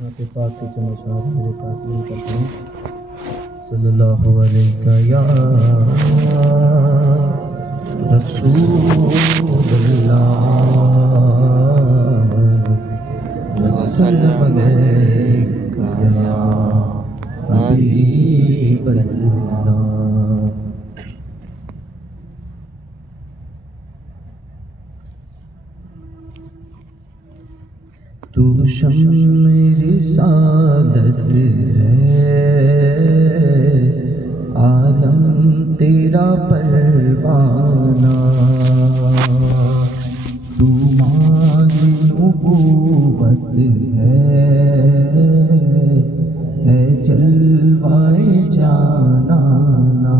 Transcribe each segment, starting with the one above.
نعت پاک کے چند اشعار میرے پاس نہیں کرتے ہیں۔ صلی اللہ علیہ یا رسول اللہ وسلم علیک یا حبیب اللہ۔ تو شمع رسالت ہے، عالم تیرا پروانہ، تو ماہ نبوت ہے جلوائے جانانا،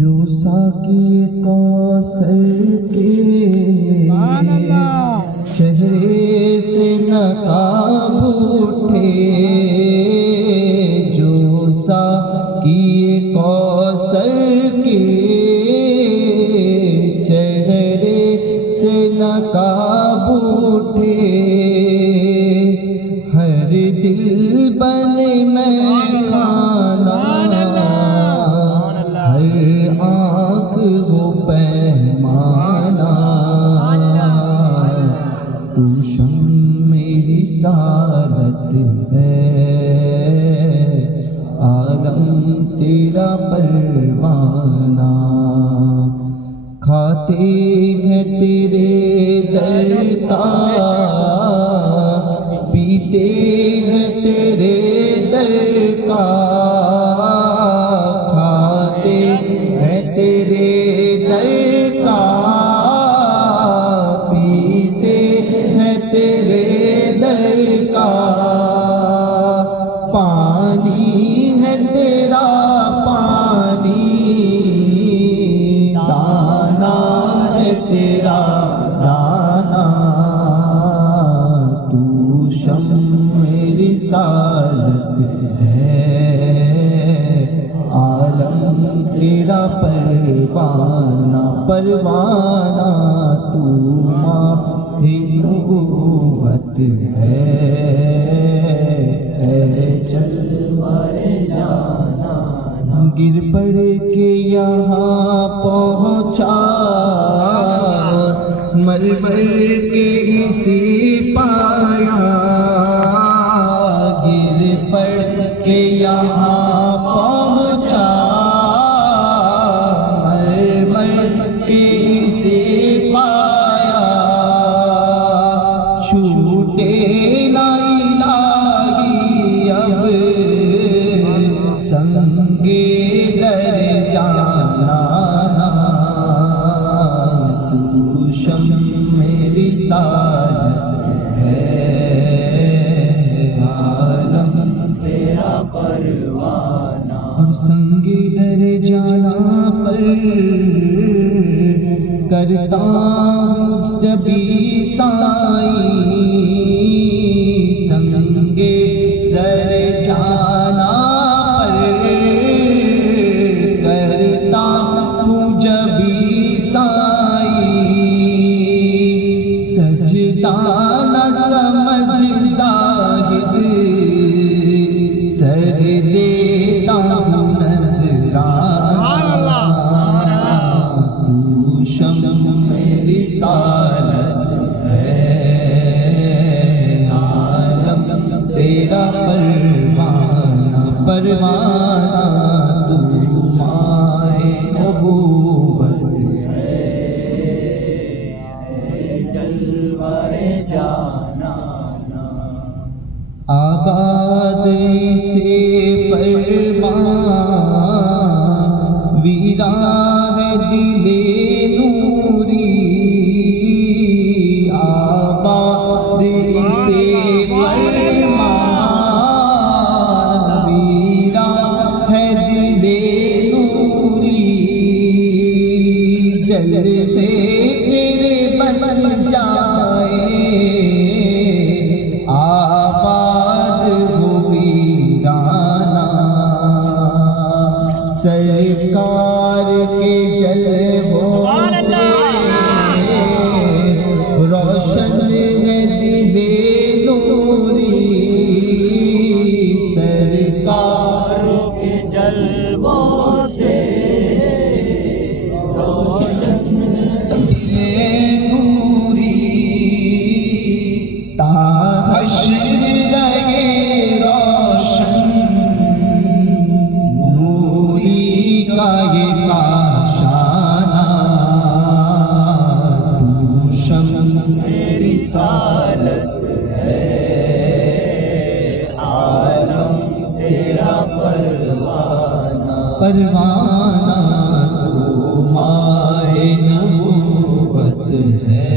جو ساقی کوثر کے چہرے سے نقاب اٹھے، جو ساقی کوثر کے چہرے سے نقاب اٹھے، ہر دل بنے میں کھانا، ہر آنکھ وہ پیمانہ، تو شمع رسالت ہے، عالم تیرا پروانہ، کھاتے ہیں تیرے در کا، پیتے ہیں تیرے در کا، کھاتے ہیں تیرے در کا، پیتے ہیں تیرے در کا، پانی ہے تیرا پانی، دانا ہے تیرا دانا، تو شمع رسالت ہے، عالم تیرا پروانہ، پروانہ تو ماہ نبوت ہے جلوائے جانانا، گر پڑ کے یہاں پہنچا، مر مر کے اسی پایا، گر پڑ کے یہاں پہنچا، مر مر کے اسی پایا، چھوٹے نہ الہی اب سنگے در جانانا، تو شمع رسالت ہے، عالم تیرا پروانہ، اور سنگے در جانا پر کرتا ہوں جبھی سائی، سنگے در جانا پر کرتا ہوں جبھی سائی، سجدہ نہ سمجھ زاہد، سر دیتا ہوں نذرانہ، تو شمع رسالت ہے، عالم تیرا پروانہ، پروانہ تو ماہ نبوت ہے جلوائے جانانا، آباد سے فرمان ویران ہے دل نوری، آباد سے فرمان ویران ہے دل نوری، جلوے تیرے بس جائے، آباد ہو ویرانہ، حشر رہے روشن نوری کا یہ کاشانہ تو شمع رسالت ہے عالم تیرا پروانہ پروانہ تو ماہ نبوت ہے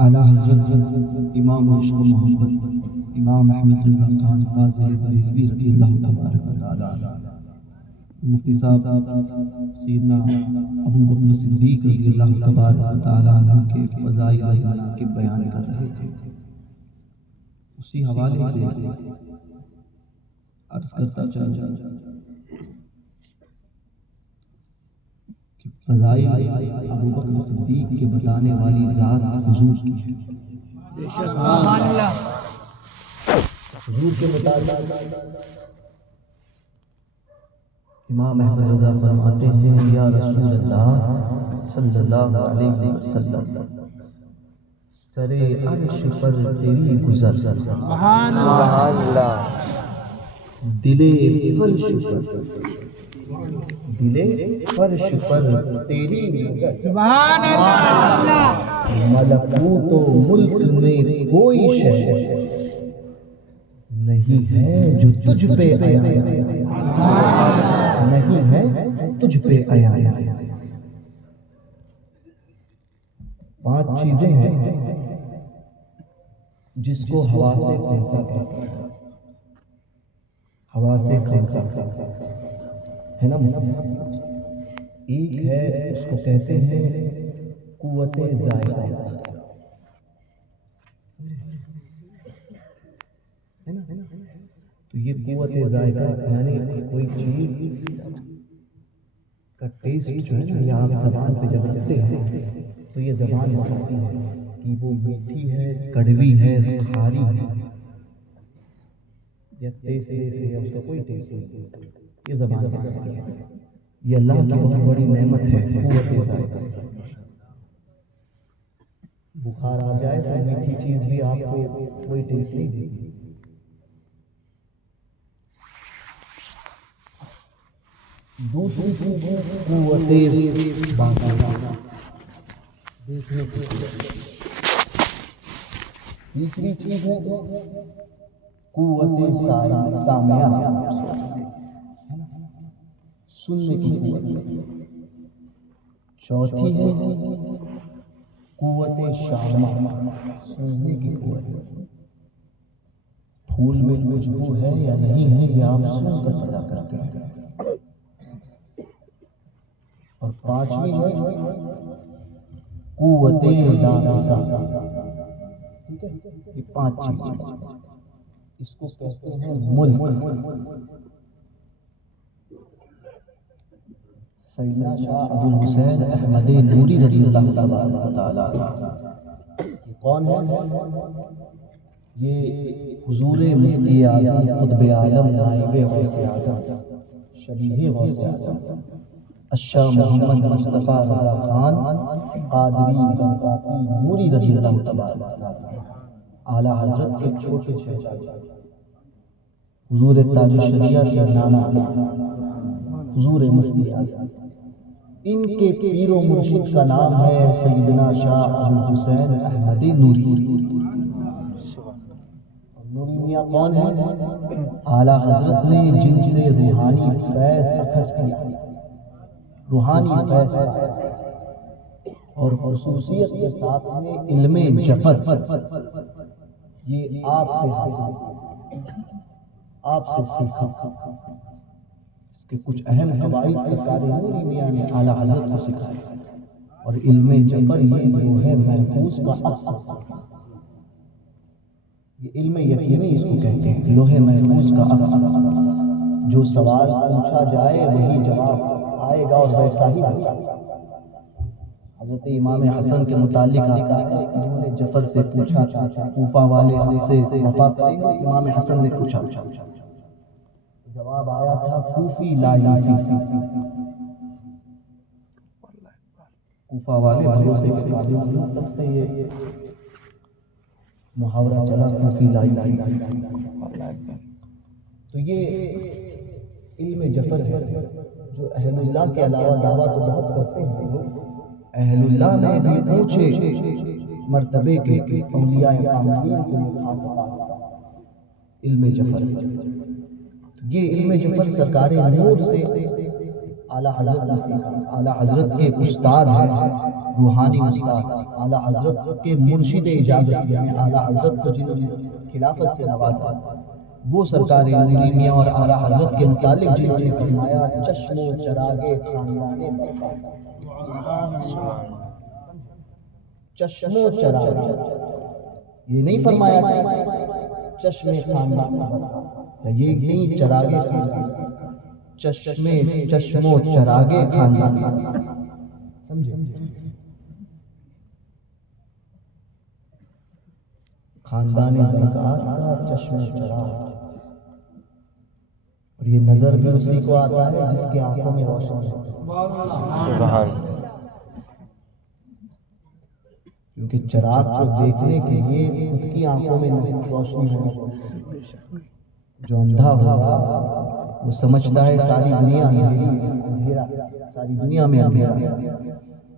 اعلیٰ حضرت امام عشق و محبت امام احمد رضا خان قاضی بریلوی رضی اللہ تبارک و تعالی، مفتی صاحب سیدنا ابو بکر صدیق رضی اللہ تبارک و تعالی عنہ کے فضائل و مناقب بیان کر رہے تھے. اسی حوالے سے عرض کرتا چلوں کہ فضائل ابو بکر صدیق کے بتانے والی ذات حضور کی ہے. سبحان اللہ. حضور کے مطابق امام احمد رضا فرماتے ہیں یا رسول اللہ صلی اللہ علیہ وسلم سرے عرش پر تیری گزر سبحان اللہ. دلے فرش پر تیری نظر سبحان اللہ. ملکوت و ملک میں کوئی شے نہیں ہے جو تجھ پہ آیا نہیں ہے تجھ پہ آیا. 5 چیزیں ہیں جس کو ہوا سے کھنسا کہتے ہیں. ہوا سے کھنسا ہے نا. ایک ہے اس کو کہتے ہیں قوت ذائقہ. تو یہ قوت ذائقہ یعنی کوئی چیز کا ٹیسٹ جو ہے نا یہ آپ زبان پہ جب رکھتے ہیں تو یہ زبان بتاتی ہے کہ وہ میٹھی ہے، کڑوی ہے، کھاری ہے یا ٹیسٹ ہے یا اس کا کوئی ٹیسٹ نہیں. یہ زبان بتاتی ہے. یہ اللہ کی بہت بڑی نعمت ہے قوت ذائقہ. بخار آ جائے تو میٹھی چیز بھی آپ کو کوئی ٹیسٹ نہیں دیتی. دوسری چیز ہے قوت باصرہ. تیسری چیز ہے قوت سامعہ سننے کی قوت. چوتھی ہے قوت شامہ سننے کی قوت. پھول میں خوشبو ہے یا نہیں ہے یہ آپ سن کر پتا کرتے ہیں. اور 5ویں ہے قوت لامسہ. یہ 5 چیزیں اس کو کہتے ہیں ملک. سیدنا شاہ ابو حسین احمد نوری رضی اللہ تعالی یہ کون ہے؟ یہ حضور مفتی اعظم قطب عالم نائب غوث اعظم شبیہ غوث اعظم الشاہ محمد مصطفیٰ رضا خان قادری بغدادی نوری رضی اللہ تعالی اعلیٰ حضرت کے چھوٹے شہزادے حضور تاج الشریعہ کے نانا حضور مفتی اعظم. ان کے پیر و مرشد کا نام ہے سیدنا شاہ ابو حسین احمد نوری. نوری میاں کون ہے؟ اعلیٰ حضرت نے جن سے روحانی فیض اخذ کیا. روحانی فیض اور خصوصیت کے ساتھ میں علم جفر یہ آپ سے حاصل آپ سے سیکھا. اس کے کچھ اہم قواعد سرکار نوری میاں نے اعلیٰ حضرت کو سکھائے. اور علم جفر یہ لوح محفوظ کا عکس. یہ علم یقینی اس کو کہتے ہیں، لوح محفوظ کا عکس. جو سوال پوچھا جائے وہی جواب آئے گا اور ویسا ہی ہوگا. حضرت امام حسن کے متعلق آتا ہے انہوں نے جفر سے پوچھا کوفہ والے ہم سے وفا کریں گے. امام حسن نے پوچھا جواب آیا تھا کوفی لا یوفی. کوفہ والے بھروسے کے بعد تب سے یہ محاورہ چلا کوفی لائی. تو یہ علم جفر ہے جو اہل اللہ کے علاوہ دعویٰ تو بہت کرتے ہیں. اہل اللہ نے بھی اونچے مرتبے کے اولیاء کاملین کو مخاطب علم جفر. یہ علم جفر سرکار نور سے اعلیٰ حضرت نے سیکھا. اعلیٰ حضرت کے استاد ہیں, روحانی استاد, اعلیٰ حضرت کے مرشد اجازت یعنی اعلیٰ حضرت کو جنہوں نے خلافت سے نوازا وہ سرکار نورانیہ اور اعلیٰ حضرت کے متعلق جنہوں نے فرمایا چشم و چراغ خاندان برکات. چشم و چراغ یہ نہیں فرمایا چشم خاندان برکات, یہ نہیں چراغ خاندان, چشم و چراغ خاندان. سمجھے؟ خاندان برکات کا چشم و چراغ. اور یہ نظر بھی اسی کو آتا ہے جس کی آنکھوں میں روشنی ہے. سبحان. کیونکہ چراغ کو دیکھنے کے لیے خود کی آنکھوں میں روشنی ہے. جو اندھا ہوگا وہ سمجھتا ہے ساری دنیا میں اندھیرا, ساری دنیا میں اندھیرا,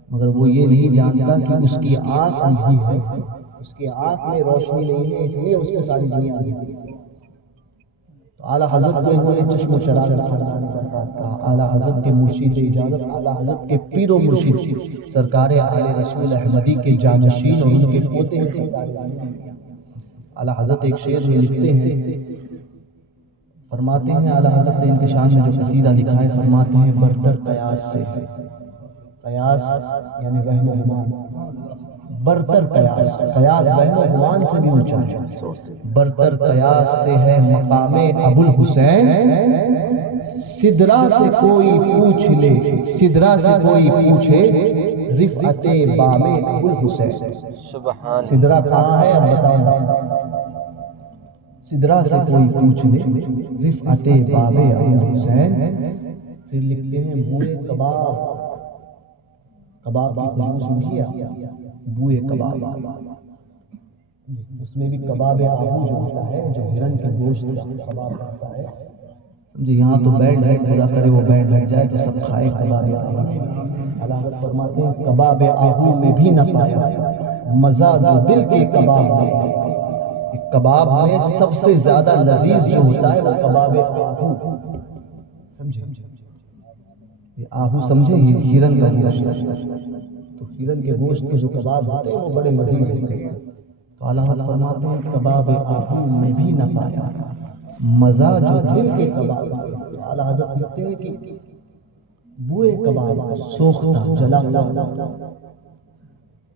مگر وہ یہ نہیں جانتا کہ اس کی آنکھ اندھی ہے, اس کی آنکھ میں روشنی نہیں ہے, اس لیے اس کو ساری دنیا اندھی ہے. اعلیٰ حضرت کو انہوں نے چشم و چراغ کہا. اعلیٰ حضرت کے مرشد اجازت, اعلیٰ حضرت کے پیر و مرشد سرکار آل رسول احمدی کے جانشین اور ان کے پوتے ہیں. اعلیٰ حضرت ایک شعر میں لکھتے ہیں, فرماتے ہیں اعلیٰ حضرت نے ان کے شان میں جو قصیدہ لکھا ہے, فرماتے ہیں برتر قیاس سے, قیاس یعنی وہم و گمان, برتر قیاس, قیاس وہم و گمان سے بھی اونچا ہے. برتر قیاس سے ہے مقام ابو الحسین, سدرا سے کوئی پوچھ لے, سدرا سے کوئی پوچھے رفعت بام ابو الحسین. سدرا کہاں ہے اب بتاؤ. سدرا سے کوئی پوچھ لے رفعت بام ابو الحسین. پھر لکھتے ہیں بوئے کباب, کباب کی خوشبو سنکھیا, بوئے کباب, اس میں بھی کباب آہو جو ہوتا ہے, جو ہرن کے گوشت کا کباب ہوتا ہے. سمجھے یہاں تو بیٹھ ہے, خدا کرے وہ بیٹھ جائے تو سب کھائے کباب آہو. اللہ حضرت فرماتے ہیں کباب آہو میں بھی نہ پایا مزہ جو دل کے کباب میں. کباب میں سب سے زیادہ لذیذ جو ہوتا ہے وہ کباب آہو. سمجھے یہ آہو, سمجھے یہ ہرن کا گوشت. تو ہرن کے گوشت کے جو کباب ہوتے ہیں وہ بڑے لذیذ ہوتے ہیں. تو اعلیٰ حضرت فرماتے ہیں کباب آہو میں بھی نہ پایا مزہ جو دل کے کباب میں. اعلیٰ حضرت لکھتے ہیں کہ بوئے کباب سوختہ جلا ہوا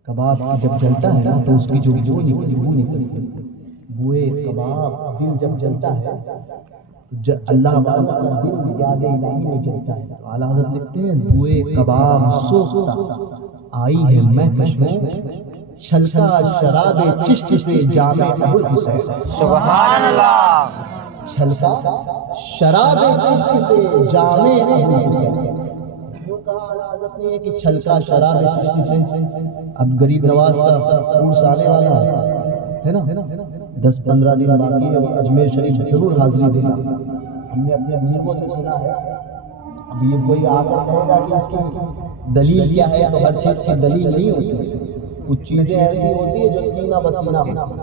کباب جب جلتا ہے نا تو اس کی جو بو نکلتی ہے, بوئے کباب دل جب جلتا ہے اللہ والا دل یاد الہی میں جلتا ہے. اعلیٰ حضرت لکھتے ہیں بوئے کباب سوختہ آئی ہے مہکش میں چھلکا شراب چشت سے جام ابو الحسین. سبحان اللہ. چھلکا شراب چشت سے جام ابو الحسین. جو کہا اعلیٰ حضرت نے کہ چھلکا شراب چشت سے. اب غریب نواز کا عرس آنے والا ہے نا, 10-15 دن باقی ہے. اجمیر شریف ضرور حاضری دینا. ہم نے اپنے بزرگوں سے سنا ہے. اب یہ کوئی آ کر کہے گا کہ اس کی دلیل کیا ہے, تو ہر چیز کی دلیل نہیں ہوتی. کچھ چیزیں ایسی ہوتی ہیں جو سینہ بسینہ ہوتی.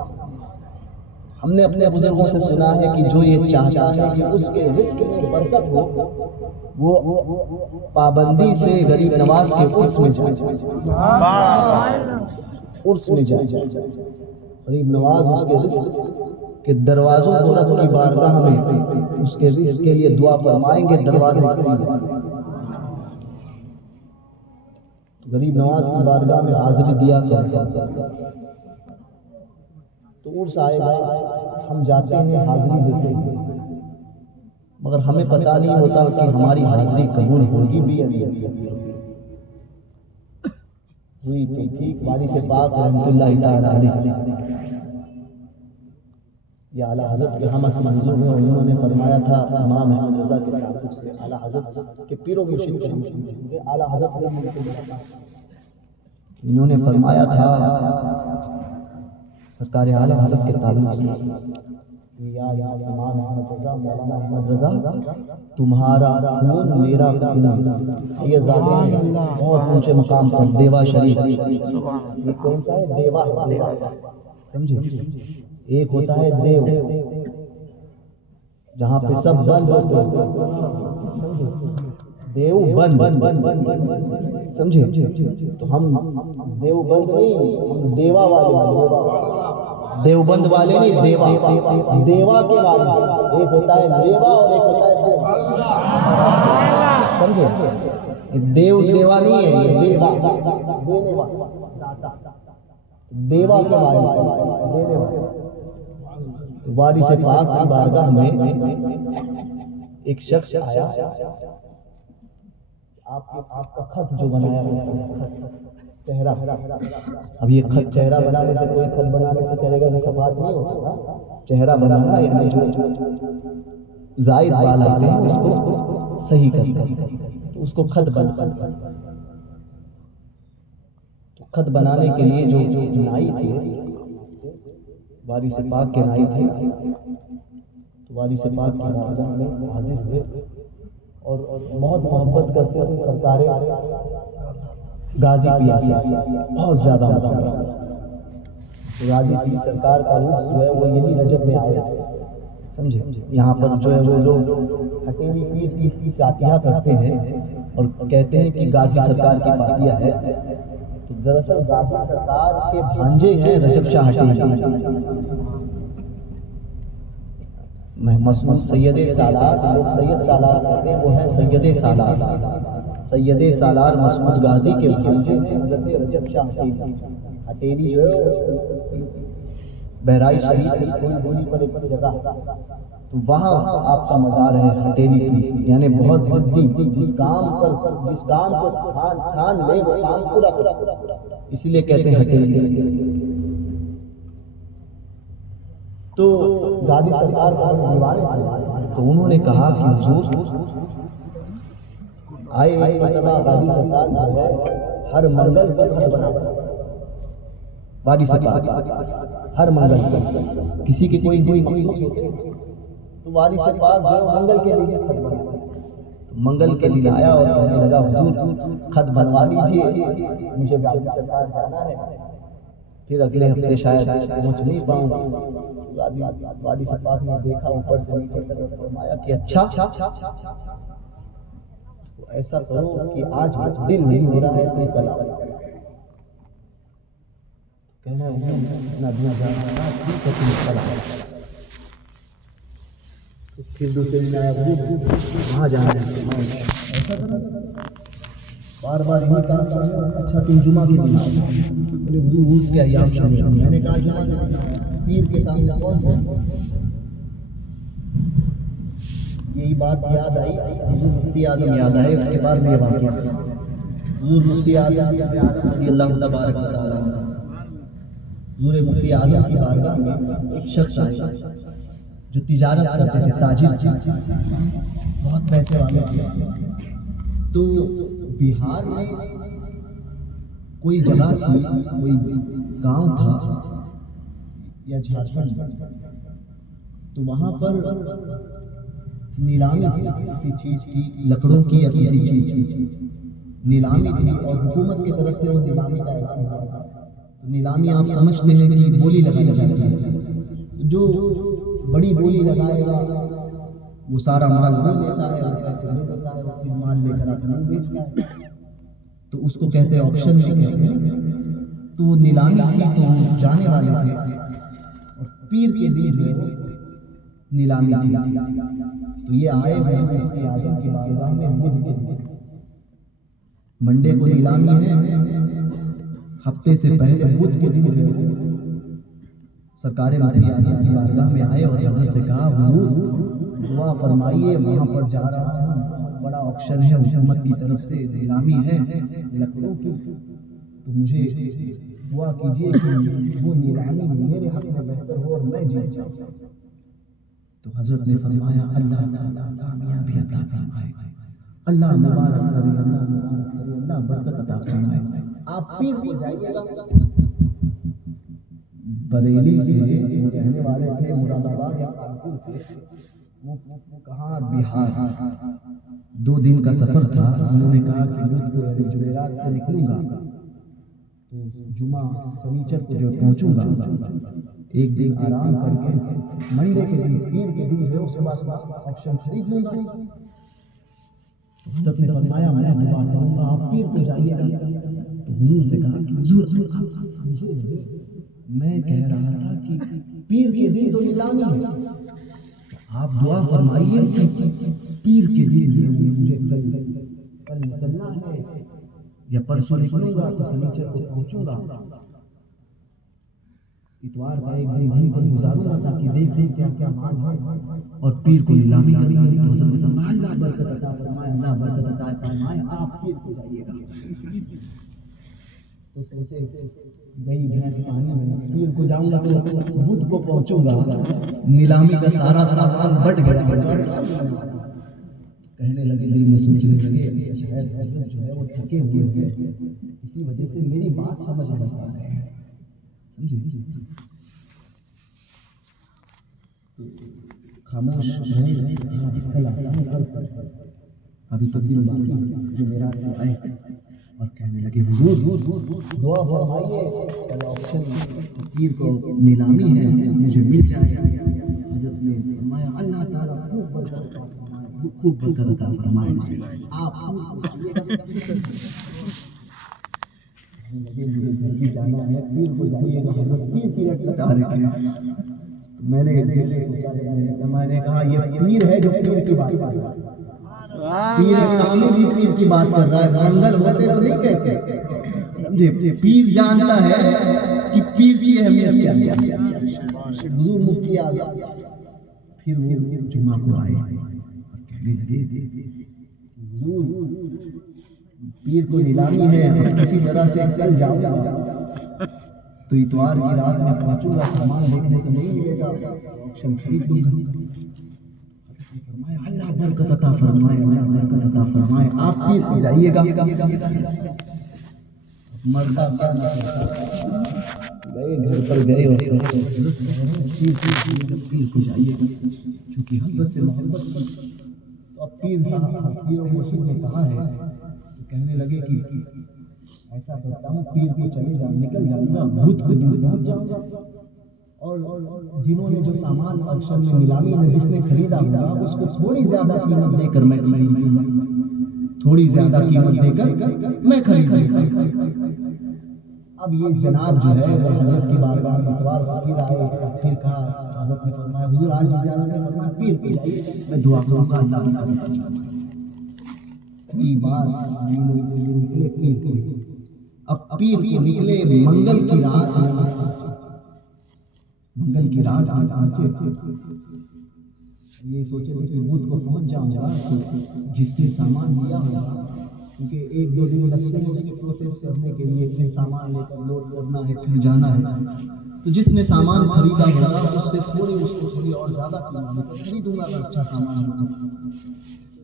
ہم نے اپنے بزرگوں سے سنا ہے کہ جو یہ چاہتا ہے کہ اس کے رزق میں برکت ہو وہ پابندی سے غریب نواز کے عرس میں جائے. عرس میں جائے. غریب نواز اس کے رزق کے دروازوں کو رب کی بارگاہ میں اس کے رزق کے لیے دعا فرمائیں گے, دروازے کھلیں گے. غریب نواز کی بارگاہ میں حاضری دیا کرتے تو عرس آئے گا, ہم جاتے ہیں حاضری دیتے ہیں, مگر ہمیں پتہ نہیں ہوتا کہ ہماری حاضری قبول ہوگی بھی یا نہیں ہوئی. تو ٹھیک وارث پاک رحمۃ اللہ تعالی علیہ یا اعلیٰ حضرت کے ہم منظور ہیں, انہوں نے فرمایا تھا امام احمد رضا کے تعلق سے اعلیٰ حضرت کے پیر و مرشد کے اعلیٰ حضرت نے انہوں نے فرمایا تھا سرکار عالم حضرت کے تعلق سے، یا امام احمد رضا، مولانا احمد رضا، تمہارا خون میرا خون، یہ زیادہ ہیں بہت اونچے مقام پر، دیوا شریف، یہ کون سا ہے؟ دیوا، سمجھے؟ ایک ہوتا ہے دیو جہاں پہ سب بند ہوتے ہیں، دیو بند، سمجھے؟ تو ہم دیو بند نہیں، ہم دیوا والے، دیوبند والے نہیں، دیوا، دیوا کے وارث، ایک ہوتا ہے دیوا اور ایک ہوتا ہے دیوا، سمجھے؟ دیو دیوا نہیں ہے، یہ دیوا، دینے والا، دیوا کے وارث، دینے والا۔ وارث پاک کی بارگاہ میں ایک شخص آیا، آپ کا خط جو بنایا ہے چہرہ، اب یہ خط چہرہ بنانے سے، کوئی خط بنانے سے چلے گا کہ صفات نہیں ہوگا، چہرہ بنانا یعنی جو زائد بال آتے ہیں اس کو صحیح کرنا، تو اس کو خط بنا، خط بنانے کے لیے جو نائی تھے، وارث پاک کے نائی تھے، تو وارث پاک کی بارگاہ میں حاضر ہوئے اور بہت محبت کرتے تھے سرکار غازی پیر سے، بہت زیادہ غازی پیر سرکار کا عرس جو ہے وہ یہی رجب میں آیا، سمجھے؟ یہاں پر جو ہے وہ لوگ ہٹیلی پیر کی فاتحہ کرتے ہیں اور کہتے ہیں کہ غازی سرکار کی فاتحہ ہے، تو دراصل غازی سرکار کے بھانجے ہیں رجب شاہ ہٹیلی، مسعود سید سالار، لوگ سید سالار کہتے ہیں، وہ ہیں سید سالار، سید سالار مسعود غازی کے بھانجے ہیں حضرت رجب شاہ ہٹیلی۔ ہٹیلی جو ہے بہرائچ شریف سے تھوڑی دوری پر ایک جگہ، تو وہاں آپ کا مزار ہے ہٹیلی کی، یعنی بہت ضدی، جس کام کو ٹھان لے وہ کام پورا کرا، اسی لیے کہتے ہیں ہٹیلی۔ تو غازی سرکار کا دیوانے تھے، تو انہوں نے کہا کہ حضور آئے ایک مرتبہ غازی سرکار جو ہے ہر منگل پر خط بناتا، غازی سرکار ہر منگل پر کسی کے کوئی مقصود ہوتے، تو وارث پاک جو منگل کے لیے خط بناتا، منگل کے دن آیا اور کہنے لگا حضور خط بنوا لیجیے، مجھے غازی سرکار جانا ہے، پھر اگلے ہفتے شاید پہنچ نہیں پاؤں گا۔ وارث پاک نے دیکھا اوپر سے نیچے تک، فرمایا کہ اچھا تو ایسا کرو کہ آج دل نہیں ہو رہا ہے تو کل آؤ، کہنا اتنا دور جانا، ٹھیک ہے تم کل آؤ۔ پھر دوسرے دن آیا، وہاں جانا ہے، ایسا کرو، بار بار یہی کام کرنا، اچھا تم جمعہ کے دن آؤ، بولے حضور کے ایام شامل، میں نے کہا جمعہ کے دن پیر کے سامنے کون، یہی بات یاد آئی، حضور مفتی اعظم یاد آئے، اس کے بعد میں یہ واقعہ، حضور مفتی اعظم رضی اللہ تبارک و تعالیٰ، حضور مفتی اعظم کی بارگاہ میں ایک شخص آیا جو تجارت کرتے تھے، تاجر تھے، بہت پیسے والے تھے، تو بہار میں کوئی جگہ تھی، کوئی گاؤں تھا یا جھارکھنڈ، تو وہاں پر نیلامی تھی کسی چیز کی، لکڑوں کی یا کسی چیز کی نیلامی تھی، اور حکومت کی طرف سے وہ نیلامی کا اعلان ہوا تھا۔ تو نیلامی آپ سمجھتے ہیں کہ بولی لگائی جاتی ہے، جو بڑی بولی لگائے گا وہ سارا مال لے لیتا ہے، وہ پیسے لے لیتا ہے، وہ پھر مال لے کر اپنا بیچتا ہے، تو اس کو کہتے ہیں آکشن میں کہتے ہیں۔ تو وہ نیلامی تھی، تو جانے والے تھے، اور پیر کے دن جو ہے نیلامی تھی، تو یہ آئے ہوئے مفتی اعظم کی بارگاہ میں بدھ کے دن، منڈے کو نیلامی ہے، ہفتے سے پہلے بدھ کے دن جو ہے سرکار مفتی اعظم کی بارگاہ میں آئے اور حضرت سے کہا حضور دعا فرمائیے، وہاں پر جا رہا ہوں، بہت بڑا آکشن ہے، حکومت کی طرف سے نیلامی ہے لکڑوں کی، تو مجھے دعا کیجیے کہ وہ نیلامی میرے حق میں بہتر ہو اور میں جیت جاؤں۔ تو حضرت نے فرمایا اللہ تعالیٰ کامیابی عطا فرمائے، اللہ مبارک کرے، اللہ مبارک کرے، اللہ برکت عطا فرمائے۔ آپ آپ پیر کو جائیے گا. بریلی سے وہ رہنے والے تھے مراد آباد یا کانپور سے, وہ کہاں بہار, 2 دن کا سفر تھا. انہوں نے کہا کہ بدھ کو یعنی جمعرات سے نکلوں گا تو جمعہ سنیچر کو جو پہنچوں گا, ایک دن آرام کر کے منڈے کے دن پیر کے دن جو صبح آپشن خرید لوں گا. حضرت نے فرمایا میں دعا کروں گا, آپ پیر کو جائیے گا. تو حضور سے کہا کہ حضور میں کہہ رہا تھا کہ پیر کے دن تو نیلامی ہے, آپ دعا فرمائیے کہ پیر کے دن مجھے کل نکلنا ہے یا پرسوں نکلوں گا تو سنیچر کو پہنچوں گا. اتوار کا ایک دن وہیں پر گزاروں گا تاکہ دیکھ کیا کیا مان ہے اور پیر کو نیلامی کریں گے. تو حضرت نے فرمایا اللہ برکت عطا فرمائے, اللہ برکت عطا فرمائے, آپ پیر کو جائیے گا. تو سوچے گئی بھینس پانی میں, پیر کو جاؤں گا تو بدھ کو پہنچوں گا, نیلامی کا سارا سامان بٹ گیا. کہنے لگے دل میں سوچنے لگے شاید حضرت جو ہے وہ تھکے ہوئے ہیں, اسی وجہ سے میری بات سمجھ نہیں پا رہے ہیں. خاموش رہے, کل آتا ہوں, کل ابھی تو دن باقی جو میرا آئے. اور کہنے لگے حضور دعا فرمائیے کل آپشن پیر کو نیلامی ہے مجھے مل جائے. حضرت نے فرمایا اللہ تعالیٰ خوب برکت عطا فرمائے, آپ مجھے جانا ہے, پیر کو جائیے گا. حضرت پیر کی رٹ لگا رکھے. میں نے کہا یہ پیر ہے جو پیر کی بات کر رہا ہے, پیر کامل ہی پیر کی بات کر رہا ہے, منگل ہوتے تو نہیں کہتے. پیر جانتا ہے کہ پیر کی اہمیت کیا ہے. حضور مفتی اعظم پھر وہ جمعہ کو آئے اور کہنے لگے حضور پیر کو نیلامی ہے, اب کسی طرح سے کل جاؤ تو اتوار کی رات میں پہنچوں گا, سامان دیکھنے کو نہیں ملے گا, آپشن خرید لوں گا. اللہ برکت عطا فرمائے, اللہ برکت عطا فرمائے, آپ پیر کو جائیے گا. مردہ کیا نہ گئے گھر پر گئے اور پیر کو جائیے گا, چونکہ حضرت سے محبت. تو اب پیر صاحب پیر و مرشد نے کہا ہے, کہنے لگے کہ ایسا کرتا ہوں پیر کو چلے جاؤں, نکل جاؤں گا, بدھ کو دن پہنچ جاؤں گا, اور جنہوں نے جو سامان آپشن میں نیلامی میں جس نے خریدا ہوگا اس کو تھوڑی زیادہ قیمت دے کر میں خرید لوں گا, تھوڑی زیادہ قیمت دے کر میں خرید لوں گا. اب یہ جناب جو ہے وہ حضرت کی بارگاہ میں اتوار کو پھر آئے, پھر کہا, حضرت نے فرمایا حضور آج اجازت ہے, فرمایا پیر کو جائیے, میں دعا کروں گا اللہ تعالیٰ کی بات نکلے پیر کو. اب پیر کو نکلے منگل کی رات, منگل کی رات پہنچے. یہ سوچے تھے کہ بدھ کو پہنچ جاؤں گا تو جس نے سامان لیا ہوگا, کیونکہ 1-2 دن لگتے ہیں اس کی پروسیس کرنے کے لیے, پھر سامان لے کر لوڈ کرنا ہے, پھر جانا ہے. تو جس نے سامان خریدا ہوگا اس سے تھوڑی اور زیادہ قیمت خریدوں گا, اچھا سامان ہوگا.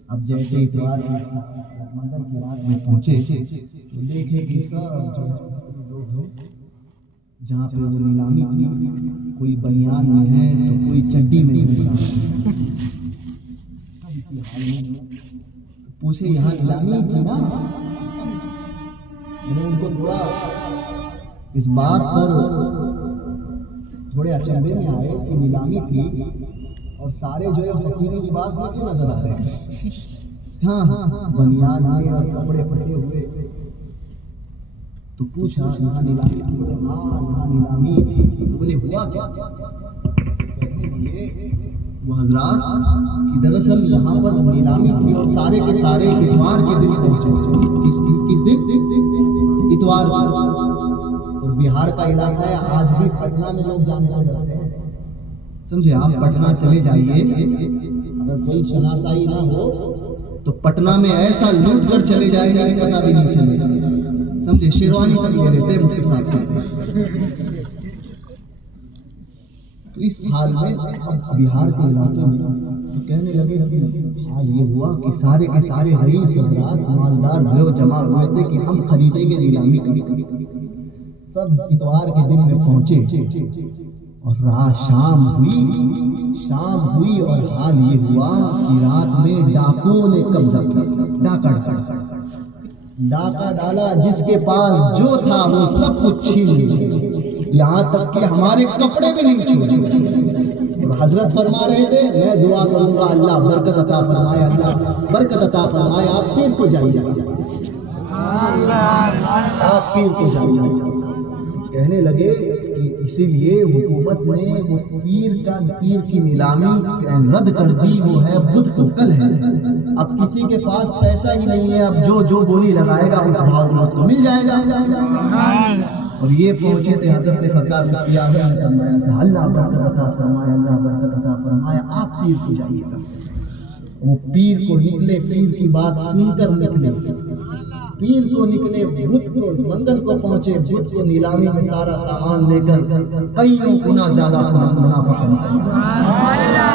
اب جیسے اتوار منگل کی رات میں پہنچے تو دیکھے کہ جہاں پہ وہ نیلامی تھی, کوئی بنیان میں ہے تو کوئی چڈی میں پوچھے یہاں نیلامی تھی نا. میں نے ان کو تھوڑا اس بات پر تھوڑے اچنبے میں آئے کہ نیلامی تھی اور سارے جو ہے فقیری لباس میں کیوں نظر آ رہے ہیں. ہاں بنیان میں اور کپڑے پھٹے ہوئے. تو پوچھا یہاں نیلامی تھی؟ بولے ہاں یہاں نیلامی تھی. بولے ہوا کیا؟ وہ حضرات کہ دراصل یہاں پر نیلامی تھی اور سارے کے سارے اتوار کے دن پہنچے. کس دن؟ اتوار. اور بہار کا علاقہ ہے, آج بھی پٹنہ میں لوگ جانتے ہیں, سمجھے آپ. پٹنہ چلے جائیے, اگر کوئی شناسائی نہ ہو تو پٹنہ میں ایسا لوٹ کر چلے جائیں گے پتہ بھی نہیں چلے گا, سمجھے. شیروانی تک لے لیتے ہیں مفتی صاحب سے. تو اس حال میں بہار کے علاقے میں تو کہنے لگے کہ حال یہ ہوا کہ سارے کے سارے رئیس حضرات مالدار جو ہے جمع ہوئے تھے کہ ہم خریدیں گے نیلامی کریں، سب اتوار کے دن میں پہنچے اور رات شام ہوئی اور حال یہ ہوا کہ رات میں ڈاکوؤں نے قبضہ کیا، ڈاکہ ڈالا، جس کے پاس جو تھا وہ سب کچھ چھین لیا، یہاں تک کہ ہمارے کپڑے بھی نہیں چھوڑے۔ اور حضرت فرما رہے تھے میں دعا کروں گا اللہ برکت عطا فرمائے، اللہ برکت عطا فرمائے، آپ پیر کو جائیے، آپ پیر کو جائیے۔ کہنے لگے کہ اسی لیے حکومت نے وہ پیر کی نیلامی رد کر دی، وہ ہے بدھ کو کل ہے، اب کسی کے پاس پیسہ ہی نہیں ہے، اب جو بولی لگائے گا اس بھاؤ میں اس کو مل جائے گا۔ اور یہ پہنچے تھے حضرت سرکار مفتی اعظم نے فرمایا تھا اللہ برکت عطا فرمائے، اللہ برکت عطا فرمائے، آپ پیر کو جائیے گا۔ وہ پیر کو نکلے، پیر کی بات سن کر نکلے، پیر کو نکلے، بدھ کو منگل کو پہنچے، بدھ کو نیلامی میں سارا سامان لے کر کئیوں گنا زیادہ منافع کمایا،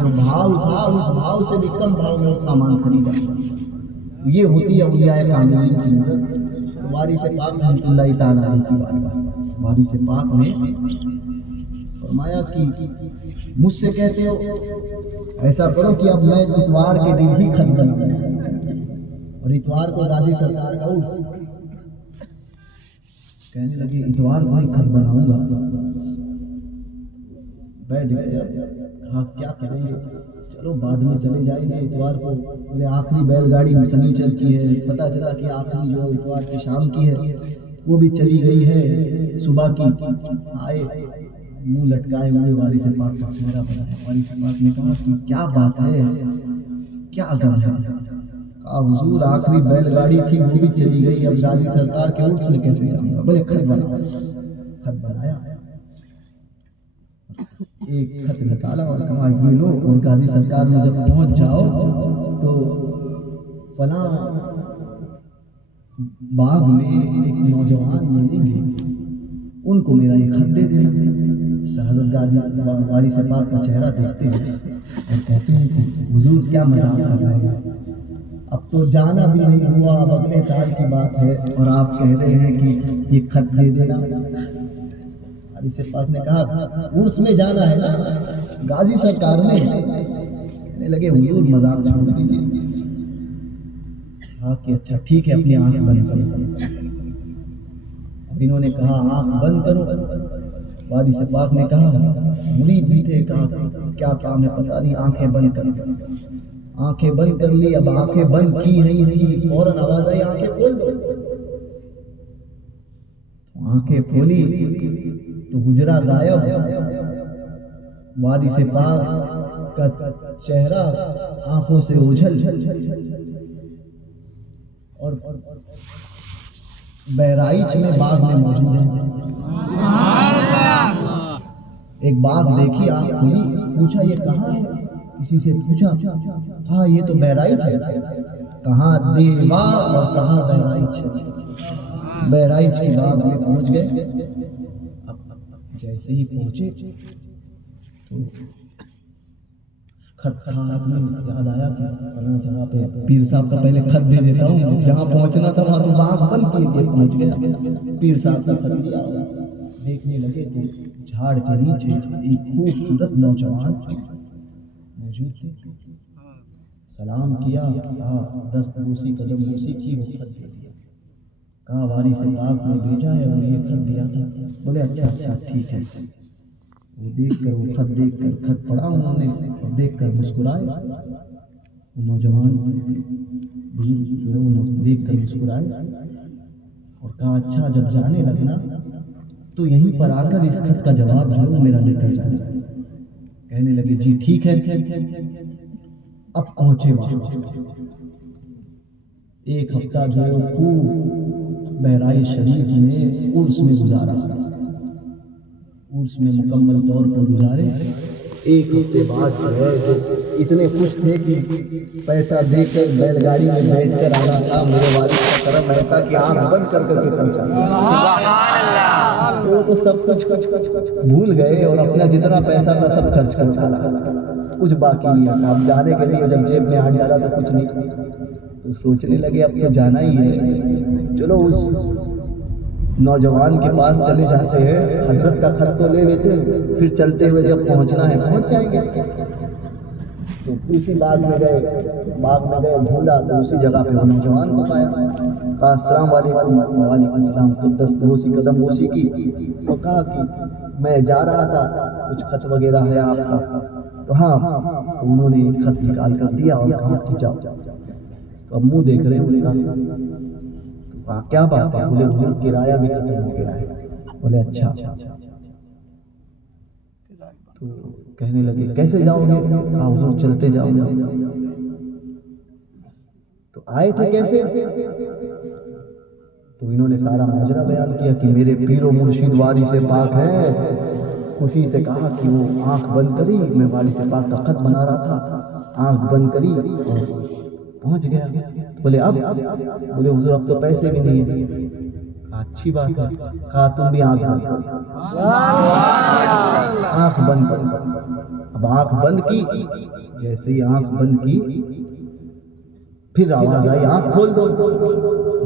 جو بھاؤ تھا اس بھاؤ سے بھی کم بھاؤ میں سامان خریدا۔ یہ ہوتی ہے اولیاء کاملین کی مدد۔ وارث پاک رحمۃ اللہ تعالی علیہ کی بات، وارث پاک نے فرمایا کہ مجھ سے کہتے ہو ایسا کرو کہ اب میں اتوار کے دن ہی خط بناؤں، اور اتوار کو غازی سرکار کا عرس، کہنے لگے اتوار کو ہی خط بناؤں گا۔ بیٹھ گئے، کہا کیا کریں گے، چلو بعد میں چلے جائیں گے اتوار کو، بولے آخری بیل گاڑی سنیچر کی ہے، پتہ چلا کہ آخری جو اتوار کی شام کی ہے وہ بھی چلی گئی ہے، صبح کی آئے منہ لٹکائے ہوئے وارث پاک کا چہرہ بنایا۔ وارث پاک نے کہا کہ کیا بات ہے، کیا غم ہے؟ کہا حضور آخری بیل گاڑی تھی وہ بھی چلی گئی، اب غازی سرکار کے عرس میں کیسے جاؤں گا؟ بولے خط بناؤ۔ خط بنایا، ایک خط نکالا اور کہا یہ لو، اور غازی سرکار میں جب پہنچ جاؤ تو فلاں باغ میں ایک نوجوان ملیں گے، ان کو میرا یہ خط دے دینا۔ حضرت غازی وارث پاک کا چہرہ دیکھتے ہیں اور کہتے ہیں کہ حضور کیا مذاق کر رہے ہیں، اب تو جانا بھی نہیں ہوا، اب اگلے سال کی بات ہے اور آپ کہہ رہے ہیں کہ یہ خط دے دینا۔ وارث پاک نے کہا عرس میں جانا ہے نا، غازی سرکار میں، کہنے لگے حضور مذاق چھوڑ دیجیے۔ کہا کہ اچھا ٹھیک ہے، اپنی آنکھ بند کرو۔ اب انہوں نے کہا آنکھ بند کرو، وارث پاک نے کہا مرید بھی تھے، کہا کیا کام ہے پتہ نہیں، آنکھیں بند کر لی، آنکھیں بند کر لی۔ اب آنکھیں بند کی نہیں تھی، فوراً آواز آئی آنکھیں کھول دو۔ آنکھیں کھولی تو حجرہ غائب، وارث پاک کا چہرہ آنکھوں سے اوجھل، اور بہرائچ میں باغ میں موجود ہے۔ ایک باغ دیکھی، آنکھ کھلی، پوچھا یہ کہاں ہے، کسی سے پوچھا، ہاں یہ تو بہرائچ ہے، کہاں دیوا اور کہاں بہرائچ ہے، بہرائچ کے باغ میں پہنچ گئے۔ اب جیسے ہی پہنچے تو خط ہاتھ میں، یاد آیا کہ فلاں جگہ پہ پیر صاحب کا پہلے خط دے دیتا ہوں، جہاں پہنچنا تھا وہاں تو باغ بند کیے کے پہنچ گیا، پیر صاحب کا خط دیا۔ دیکھنے لگے تو جھاڑ کے نیچے ایک خوبصورت نوجوان موجود تھے، سلام کیا، کہا دست بوسی قدم بوسی کی، وہ خط دے دیا۔ کہا وارث پاک نے بھیجا ہے اور یہ خط دیا تھا۔ بولے اچھا اچھا ٹھیک ہے۔ وہ دیکھ کر، وہ خط دیکھ کر، خط پڑھا انہوں نے اور دیکھ کر مسکرائے، وہ نوجوان جو ہے وہ دیکھ کر مسکرائے اور کہا اچھا جب جانے لگنا تو یہیں پر آ کر اس خط کا جواب جو ہے میرا لے کر جانا۔ کہنے لگے جی ٹھیک ہے۔ اب پہنچے وہاں، ایک ہفتہ جو ہے وہ خوب بہرائچ شریف میں عرس میں گزارا، عرس میں مکمل طور پر گزارے۔ ایک ہفتے بعد جو ہے اتنے خوش تھے کہ پیسہ دے کر بیل گاڑی میں بیٹھ کر آنا تھا. میرے والد کا کرم ایسا کہ آنکھ بند کر کر کے پہنچا. سبحان اللہ. وہ تو سب کچھ بھول گئے اور اپنا جتنا پیسہ تھا سب خرچ کر ڈالا, کچھ باقی نہیں تھا. اب جانے کے لیے جب جیب میں ہاتھ ڈالا تو کچھ نہیں, تو سوچنے لگے اب تو جانا ہی ہے. چلو اس نوجوان کے پاس چلے جاتے ہیں, حضرت کا خط تو لے لیتے ہیں, پھر چلتے ہوئے جب پہنچنا ہے پہنچ جائیں گے. تو اسی باغ میں گئے, ڈھونڈا تو اسی جگہ پہ وہ نوجوان کو پایا. کہا السلام علیکم. وعلیکم السلام. تو دست بوسی قدم بوسی کی. وہ کہا کہ میں جا رہا تھا, کچھ خط وغیرہ ہے آپ کا؟ تو ہاں. تو انہوں نے ایک خط نکال کر دیا اور کہا کہ جاؤ. تو اب منہ دیکھ رہے ہیں, کہا کیا بات ہے؟ بولے حضور کرایہ بھی ختم ہو گیا ہے. بولے اچھا. تو کہنے لگے کیسے جاؤ گے؟ کہا حضور چلتے جاؤ گے. تو آئے تھے کیسے؟ تو انہوں نے سارا ماجرا بیان کیا کہ میرے پیر و مرشد وارث پاک ہے. خوشی سے کہا کہ وہ آنکھ بند کری, میں وارث پاک کا خط بنا رہا تھا, آنکھ بند کری اور پہنچ گیا. بولے اب؟ بولے حضور اب تو پیسے بھی نہیں ہیں. اچھی بات ہے. کہا تم بھی آنکھ بند کرو. آنکھ بند کرو. اب آنکھ بند کی, جیسے ہی آنکھ بند کی پھر آواز آئی آنکھ کھول دو.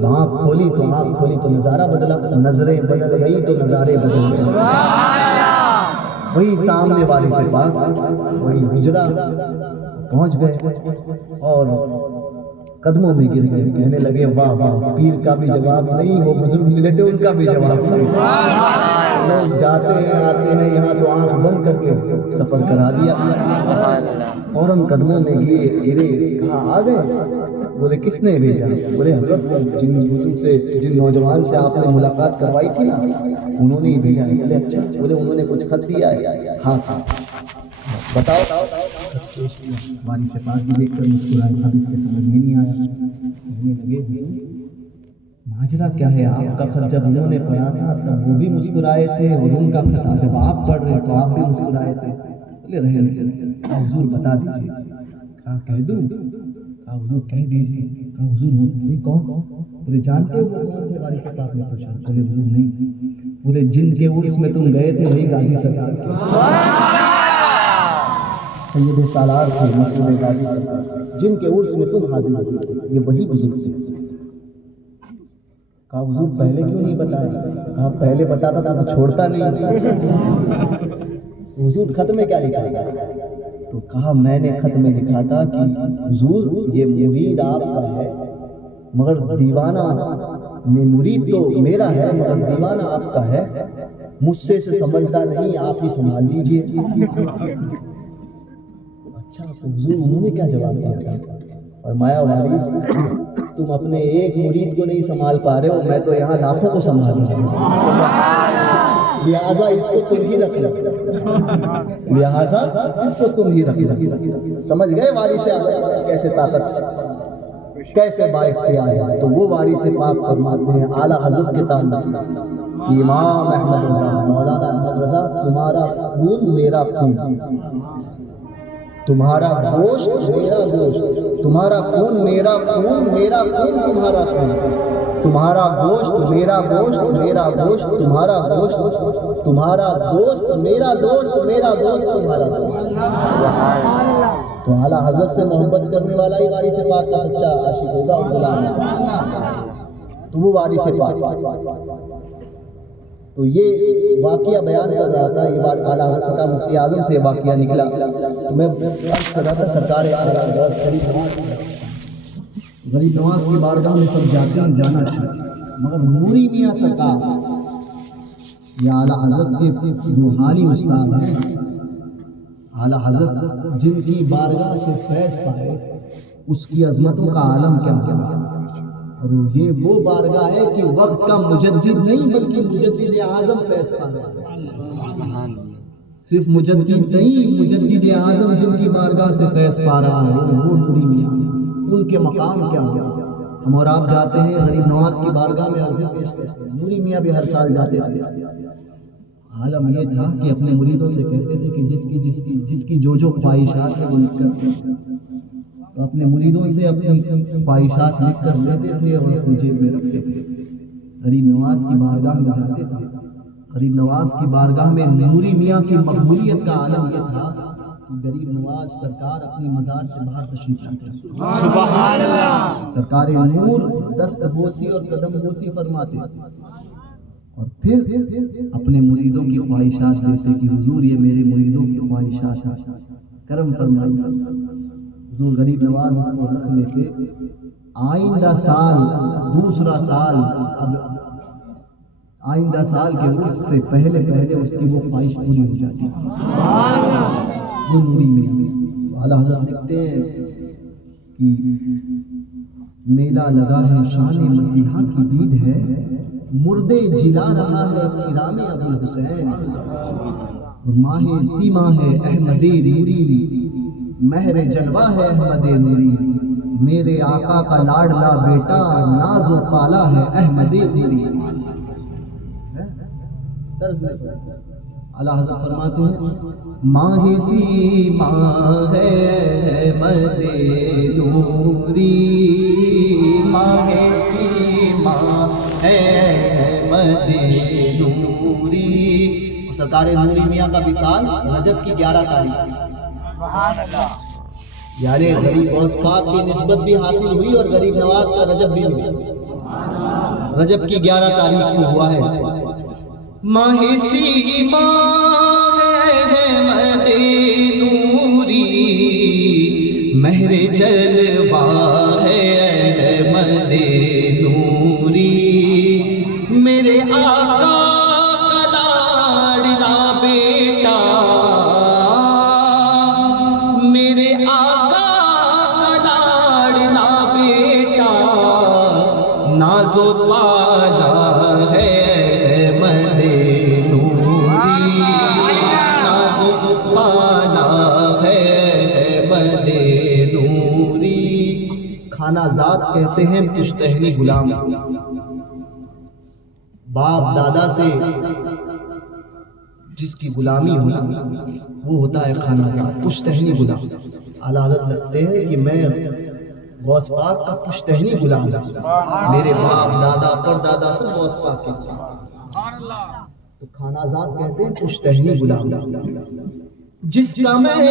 آنکھ کھولی تو نظارہ بدلا, نظریں بدل گئی تو نظارے بدل گئے. وہی سامنے والی سے پاک, وہی حجرا. پہنچ گئے اور قدموں میں گر گئے. کہنے لگے واہ واہ, پیر کا بھی جواب نہیں, وہ بزرگ ملے تھے ان کا بھی جواب نہیں. لوگ جاتے ہیں آتے ہیں, یہاں تو آنکھ بند کر کے سفر کرا دیا. فوراً قدموں میں گرے. کہاں آ گئے؟ بولے کس نے بھیجا؟ بولے حضرت جن نوجوان سے آپ نے ملاقات کروائی تھی نا, انہوں نے ہی بھیجا. بولے اچھا. بولے انہوں نے کچھ خط دیا ہے؟ ہاں. بتاؤ. ہماری سے پاس بھی دیکھ کر مسکرائے. اب اس کے سمجھ میں نہیں آیا. کہنے لگے ماجرا کیا ہے؟ آپ کا خط جب انہوں نے پڑھا تھا تب وہ بھی مسکرائے تھے, اور ان کا خط جب آپ پڑھ رہے تو آپ بھی مسکرائے تھے. بولے رہے حضور بتا دیجیے. کہا کہہ دوں؟ کہا حضور کہہ دیجیے. کہا حضور وہ کون؟ بولے جانتے ہو وہ کون تھے؟ وارث پاک نے پوچھا. بولے حضور نہیں. بولے جن کے عرس میں تم گئے تھے وہی غازی سرکار تھے. سید سالار تھے, مسعود غازی سرکار, جن کے عرس میں تم حاضر ہوئے تھے, یہ وہی بزرگ تھے. کہا حضور پہلے کیوں نہیں بتایا؟ کہا پہلے بتاتا تھا تو چھوڑتا نہیں. حضور خط میں کیا لکھا تھا؟ تو کہا میں نے خط میں لکھا تھا کہ حضور یہ مرید آپ کا ہے مگر دیوانہ, میں مرید تو میرا ہے مگر دیوانہ آپ کا ہے, مجھ سے سنبھلتا نہیں, آپ ہی سنبھال لیجیے. اچھا. تو حضور انہوں نے کیا جواب دیا؟ فرمایا وارث تم اپنے ایک مرید کو نہیں سنبھال پا رہے ہو, میں تو یہاں لاکھوں کو سنبھال رہا ہوں, لہٰذا اس کو تم ہی رکھ لو. لہٰذا اس کو تم ہی رکھ لو. سمجھ گئے وارث کیسے طاقت, کیسے بااختیار ہے؟ تو وہ وارث پاک فرماتے ہیں اعلیٰ حضرت کے تعلق سے امام احمد رضا, مولانا احمد رضا, تمہارا خون میرا خون, تمہارا گوشت میرا گوشت, تمہارا خون میرا خون, میرا خون تمہارا خون, تمہارا گوشت میرا گوشت, میرا گوشت تمہارا گوشت, تمہارا دوست میرا دوست, میرا دوست تمہارا دوست. تو اعلیٰ حضرت سے محبت کرنے والا ہی وارث پاک کا سچا عاشق ہوگا اور غلام. تو وہ وارث پاک. تو یہ واقعہ بیان کر رہا تھا, یہ بات اعلیٰ حضرت کا مفتی اعظم سے واقعہ نکلا. تو میں سرکار غریب نواز کی بارگاہ میں سب جاتے ہیں, جانا چاہتے, مگر نوری میاں سرکار یہ اعلیٰ حضرت کے روحانی استاد ہیں. اعلیٰ حضرت جن کی بارگاہ سے فیض پائے اس کی عظمتوں کا عالم کیا ہوگا. اور یہ وہ بارگاہ ہے کہ وقت کا مجدد نہیں بلکہ مجدد اعظم فیض پا رہا ہے. صرف مجدد نہیں, مجدد اعظم جن کی بارگاہ سے فیض پا رہا ہے وہ نوری میاں, ان کے مقام کیا ہوگا. ہم اور آپ جاتے ہیں غریب نواز کی بارگاہ میں عرض پیش کرتے ہیں, نوری میاں بھی ہر سال جاتے تھے, عالم یہ تھا کہ اپنے مریدوں سے کہتے تھے کہ جس کی جو خواہشات ہے وہ لکھ کر، تو اپنے مریدوں سے اپنی خواہشات لکھ کر لیتے تھے اور اپنی جیب میں رکھتے تھے. غریب نواز کی بارگاہ میں جاتے تھے. غریب نواز کی بارگاہ میں نوری میاں کی مقبولیت کا عالم یہ تھا کہ غریب نواز سرکار اپنی مزار سے باہر تشریف لاتے. سبحان اللہ. سرکار نور دست بوسی اور قدم بوسی فرماتے اور پھر اپنے مریدوں کی خواہشات دیتے کہ حضور یہ میرے مریدوں کی خواہشات ہیں، کرم فرمائیے. حضور غریب نواز اس کو رکھ لیتے. آئندہ سال، دوسرا سال، اب آئندہ سال کے عرس سے پہلے اس کی وہ خواہش پوری ہو جاتی. وہ نوری میاں اعلیٰ حضرت لکھتے ہیں کہ میلہ لگا ہے شان مسیحا کی دید ہے، مردے جلا رہا ہے کرام ابو الحسین. ماہ سیما ہے احمد نوری، مہر جلوہ ہے احمد نوری، میرے آقا کا لاڈلا بیٹا ناز و پالا ہے احمد نوری. اعلیٰ حضرت فرماتے ہیں ماہ سیما ہے احمد نوری، ماہ سیما ہے احمد نوری. سرکار نوری میاں کا وصال رجب کی 11 تاریخ. سبحان اللہ. یعنی غریب غوث پاک کی نسبت بھی حاصل ہوئی اور غریب نواز کا رجب بھی ہوا. رجب کی 11 تاریخ کو ہوا ہے. ماہ سیما ہے احمد نوری، مہر جلوہ ہے احمد نوری، میرے آقا کا لاڈلا بیٹا، میرے آقا کا لاڈلا بیٹا ناز و پالا ہے احمد نوری، ناز و پالا ہے احمد نوری. کھانا ذات کہتے ہیں پشتہنی غلام. باپ دادا سے جس کی غلامی ہوئی وہ ہوتا ہے خانہ ذات، پشتہنی غلام. اعلیٰ حضرت لگتے ہیں کہ میں غوث پاک کا پشتہنی غلام ہوں، میرے باپ دادا پر دادا سے غوث پاک کے تو خانہ ذات کہتے ہیں پشتہنی غلام. جس کا میں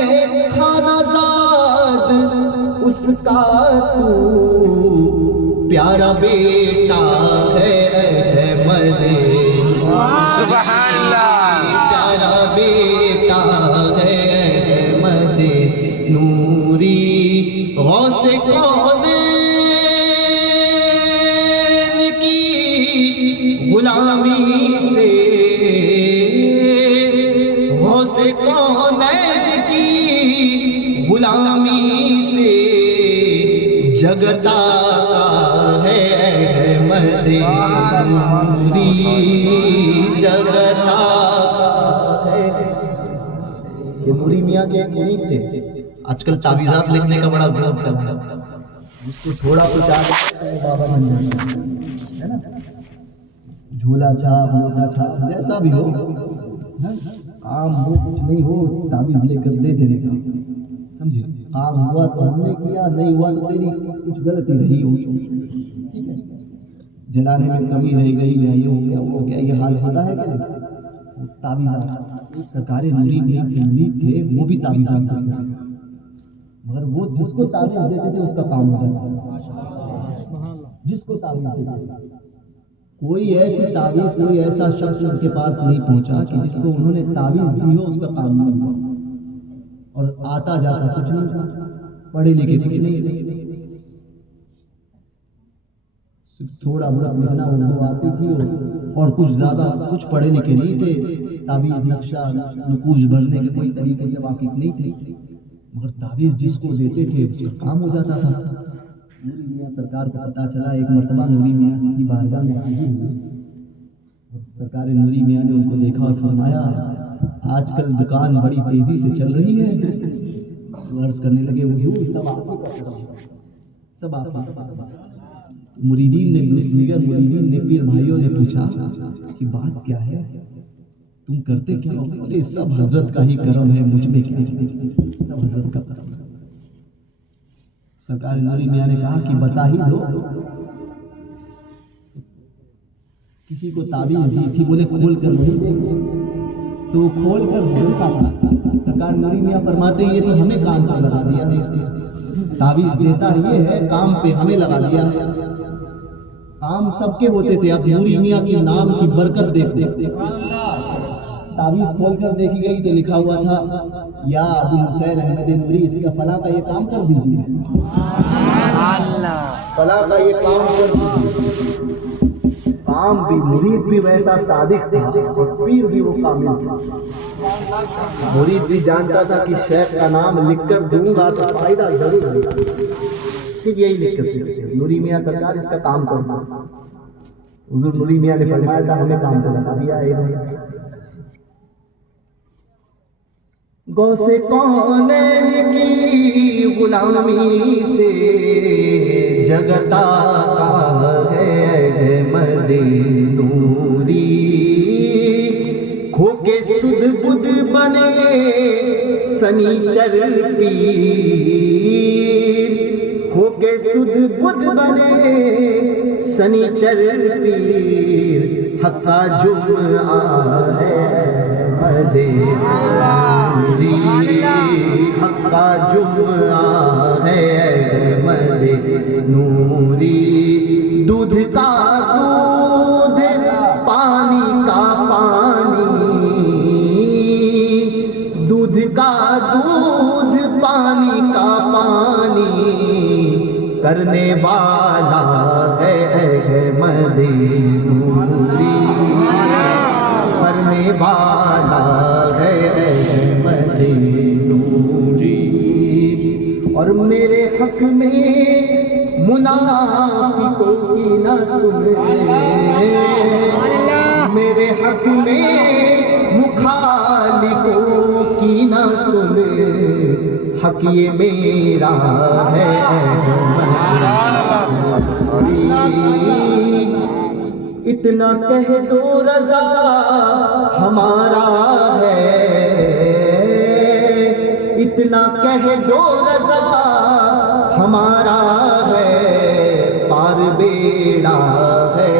خانہ ذات اس کا تو پیارا بیٹا ہے احمد. سبحان اللہ. پیارا بیٹا ہے احمد نوری. غوث کونین کی غلامی سے، غوث کونین کی غلامی سے جگتا ہے احمد نوری، جگتا ہے. یہ نوری میاں کے ایک مرید تھے. آج کل تعویذات لکھنے کا بڑا ذوق چل رہا ہے، جس کو تھوڑا تو چاہے بابا بن جاتا ہے نا. جھولا چھاپ، موٹا چھاپ، جیسا بھی ہو، کام ہو کچھ نہیں ہو تعویذ لے کر دے دینے کا. سمجھے؟ کام ہوا تو ہم نے کیا، نہیں ہوا تو تیری کچھ غلطی رہی ہو. ٹھیک ہے، جلانے میں کمی رہ گئی یا یہ ہو گیا وہ ہو گیا، یہ حال ہوتا ہے کہ تعویذات. سرکار نوری میاں کے مرید تھے، وہ بھی تعویذات کرتے تھے، مگر وہ جس کو تعویذ دیتے تھے اس کا کام ہو جاتا. جس کو تعویذ دیتے تھے کوئی ایسی تعویذ، کوئی ایسا شخص ان کے پاس نہیں پہنچا کہ جس کو انہوں نے تعویذ دی ہو اس کا کام نہیں ہوا. اور آتا جاتا کچھ نہیں تھا، پڑھے لکھے کچھ نہیں تھے، صرف تھوڑا بہت لکھنا اردو آتی تھی اور کچھ زیادہ کچھ پڑھے لکھے نہیں تھے. تعویذ نقشہ نقوش بھرنے کے کوئی طریقے سے واقف نہیں تھے، مگر تعویذ جس کو دیتے تھے اس کا کام ہو جاتا تھا. نوری میاں سرکار کو پتہ چلا. ایک مرتبہ نوری میاں کی بارگاہ میں حاضر ہوئے. سرکار نوری میاں نے ان کو دیکھا اور فرمایا آج کل دکان بڑی تیزی سے چل رہی ہے. عرض کرنے لگے حضور سب آپ کا کرم ہے، سب آپ کا. مریدین نے، دیگر مریدین نے، پیر بھائیوں نے پوچھا کہ بات کیا ہے؟ تم کرتے کیا ہو؟ بولے سب حضرت کا ہی کرم ہے، مجھ میں کیا، سب حضرت کا کرم ہے۔ سرکار نوری میاں نے کہا کہ بتا ہی دو، کسی کو تعبیر دی تھی، بولے کھول کر نہیں دیکھ، تو کھول کر بولتا تھا۔ سرکار نوری میاں فرماتے ہیں یہ تو ہمیں کام پہ لگا دیا ہے، اس نے تعویذ دیتا یہ ہے، کام پہ ہمیں لگا دیا ہے۔ کام سب کے ہوتے تھے، اب نوری میاں کے نام کی برکت دیکھو۔ تعویذ کھول کر دیکھی گئی تو لکھا ہوا تھا یا ابو حسین احمد نوری، اس کا فلاں کا یہ کام کر دیجیے، فلاں کا یہ کام کر دیجیے۔ کام بھی، مرید بھی ویسا صادق تھا اور پیر بھی وہ کامل تھا۔ مرید بھی جانتا تھا کہ شیخ کا نام لکھ کر دوں گا تو فائدہ ضرور ہوگا، صرف یہی لکھ کر دیا۔ نوری میاں سرکار اس کا کام کرتا، حضور نوری میاں نے فرمایا تھا ہمیں کام پہ لگا دیا ہے۔ غوث کونین کی غلامی سے جگتا ہے احمد نوری، کھو کے سدھ بدھ بنے سنیچر پیر، کھو کے سدھ بدھ بنے سنیچر پیر، حق کا جمعہ ہے احمد نوری، حق کا جمعہ ہے احمد نوری، دودھ کا دودھ پانی کا پانی، دودھ کا دودھ پانی کا پانی کرنے والا ہے احمد نوری، کرنے والا ہے احمد نوری۔ اور میرے حق میں منافقوں کی نہ سنے، میرے حق میں مخالفوں کی نہ سنے، حق یہ میرا ہے اتنا کہہ دو رضا ہمارا ہے، اتنا کہہ دو رضا ہمارا ہے، پار بیڑا ہے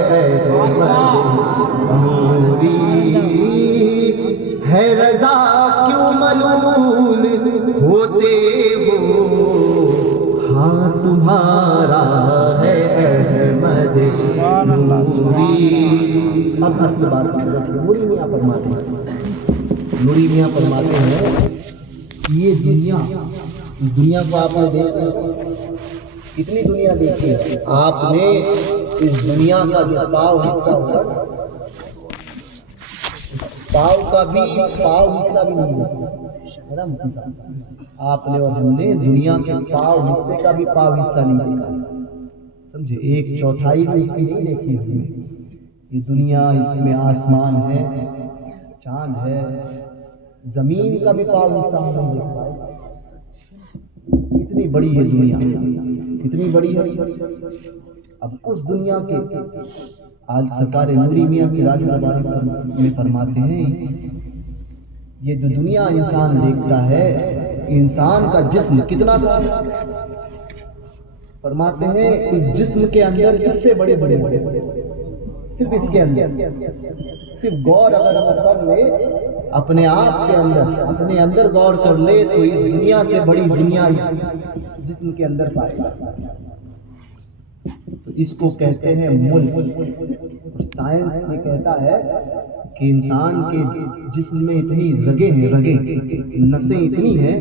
نوری، ہے رضا کیوں ملول ہوتے ہو، ہاں تمہارا ہے احمد نوری۔ اب اصل بات نوری میاں فرماتے ہیں، نوری میاں فرماتے ہیں یہ دنیا کو آپ نے دیکھا، کتنی دنیا دیکھی ہے آپ نے، اس دنیا کا جو پاؤ حصہ ہوتا ہے، پاؤ کا بھی پاؤ حصہ بھی نہیں دیکھا آپ نے اور ہم نے، دنیا کے پاؤ حصے کا بھی پاؤ حصہ نہیں دیکھا، سمجھے، ایک چوتھائی بھی اس کی نہیں دیکھی ہم نے۔ یہ دنیا، اس میں آسمان ہے، چاند ہے، زمین کا بھی پاؤ حصہ ہم نہیں دیکھ پائے۔ کتنی بڑی ہے دنیا، کتنی بڑی ہے۔ اب اس دنیا کے آج سرکار نوری میاں سراج الاولین میں فرماتے ہیں یہ جو دنیا انسان دیکھتا ہے، انسان کا جسم کتنا سا، فرماتے ہیں اس جسم کے اندر اس سے بڑے بڑے صرف اس کے اندر، صرف غور اگر کر لے اپنے آپ کے اندر، اپنے اندر غور کر لے تو اس دنیا سے بڑی دنیا جسم کے اندر پائے گا۔ تو اس کو کہتے ہیں ملک۔ سائنس یہ کہتا ہے کہ انسان کے جسم میں اتنی رگیں ہیں، نسیں اتنی ہیں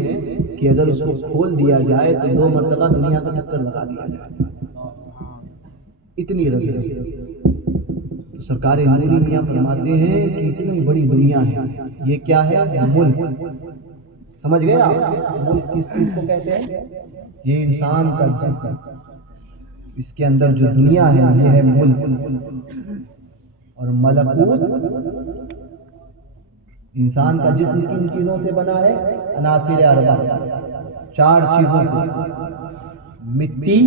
کہ اگر اس کو کھول دیا جائے تو 2 مرتبہ دنیا کا چکر لگا دیا جائے، اتنی رگیں۔ تو سرکار نوری میاں فرماتے ہیں کہ اتنی بڑی دنیا ہے، یہ کیا ہے؟ ملک۔ سمجھ گئے آپ ملک کس چیز کو کہتے ہیں؟ یہ انسان کا جسم، اس کے اندر جو دنیا ہے یہ ہے ملک۔ اور ملکوت، انسان کا جسم کن چیزوں سے بنا ہے؟ عناصر اربع، 4 چیزوں سے، مٹی،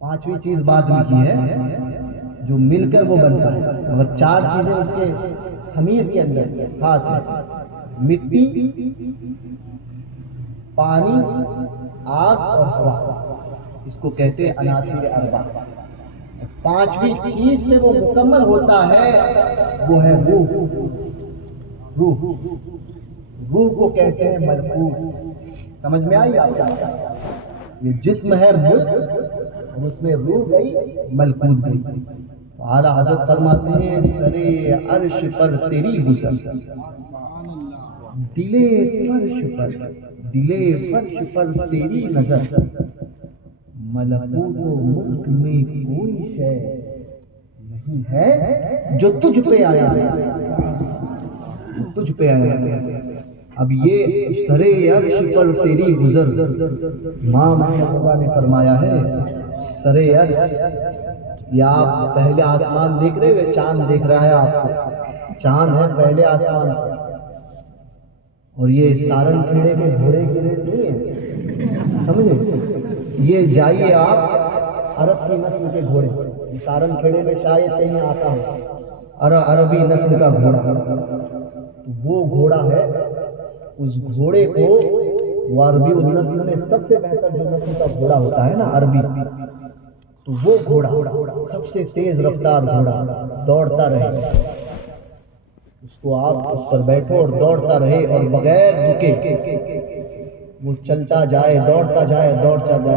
پانچویں چیز بعد میں کی ہے، جو مل کر وہ بنتا ہے، مگر چار چیزیں اس کے خمیر کے اندر خاص ہیں: مٹی، پانی، آگ اور ہوا۔ اس کو کہتے ہیں عناصر اربع۔ پانچویں چیز سے وہ مکمل ہوتا ہے، وہ ہے روح۔ روح کو کہتے ہیں ملکوت۔ سمجھ میں آئی آپ کو؟ یہ جسم ہے ملک، اور اس میں روح گئی، ملکوت گئی۔ اعلیٰ حضرت فرماتے ہیں سرے عرش پر تیری گزر، دلے فرش پر تیری نظر، ملکوت و ملک میں کوئی شے نہیں ہے جو تجھ پہ آیا ہے، تجھ پہ آیا ہے۔ اب یہ سرے عرش پر تیری گزر، امام احمد نے فرمایا ہے سرے عرش، یا آپ پہلے آسمان دیکھ رہے ہوئے، چاند دیکھ رہا ہے آپ کو، چاند ہے پہلے آسمان، اور یہ سارن کھیڑے کے گھوڑے کی ریس نہیں ہے، سمجھے؟ یہ جائیے آپ عرب کی نسل کے گھوڑے، سارن کھیڑے میں شاید کہیں آتا ہو عربی نسل کا گھوڑا، تو وہ گھوڑا ہے، اس گھوڑے کو وہ عربی نسل میں سب سے بہتر جو نسل کا گھوڑا ہوتا ہے نا عربی، تو وہ گھوڑا سب سے تیز رفتار گھوڑا دوڑتا رہے، اس کو آپ اس پر بیٹھو اور دوڑتا رہے اور بغیر رکے وہ چلتا جائے، دوڑتا جائے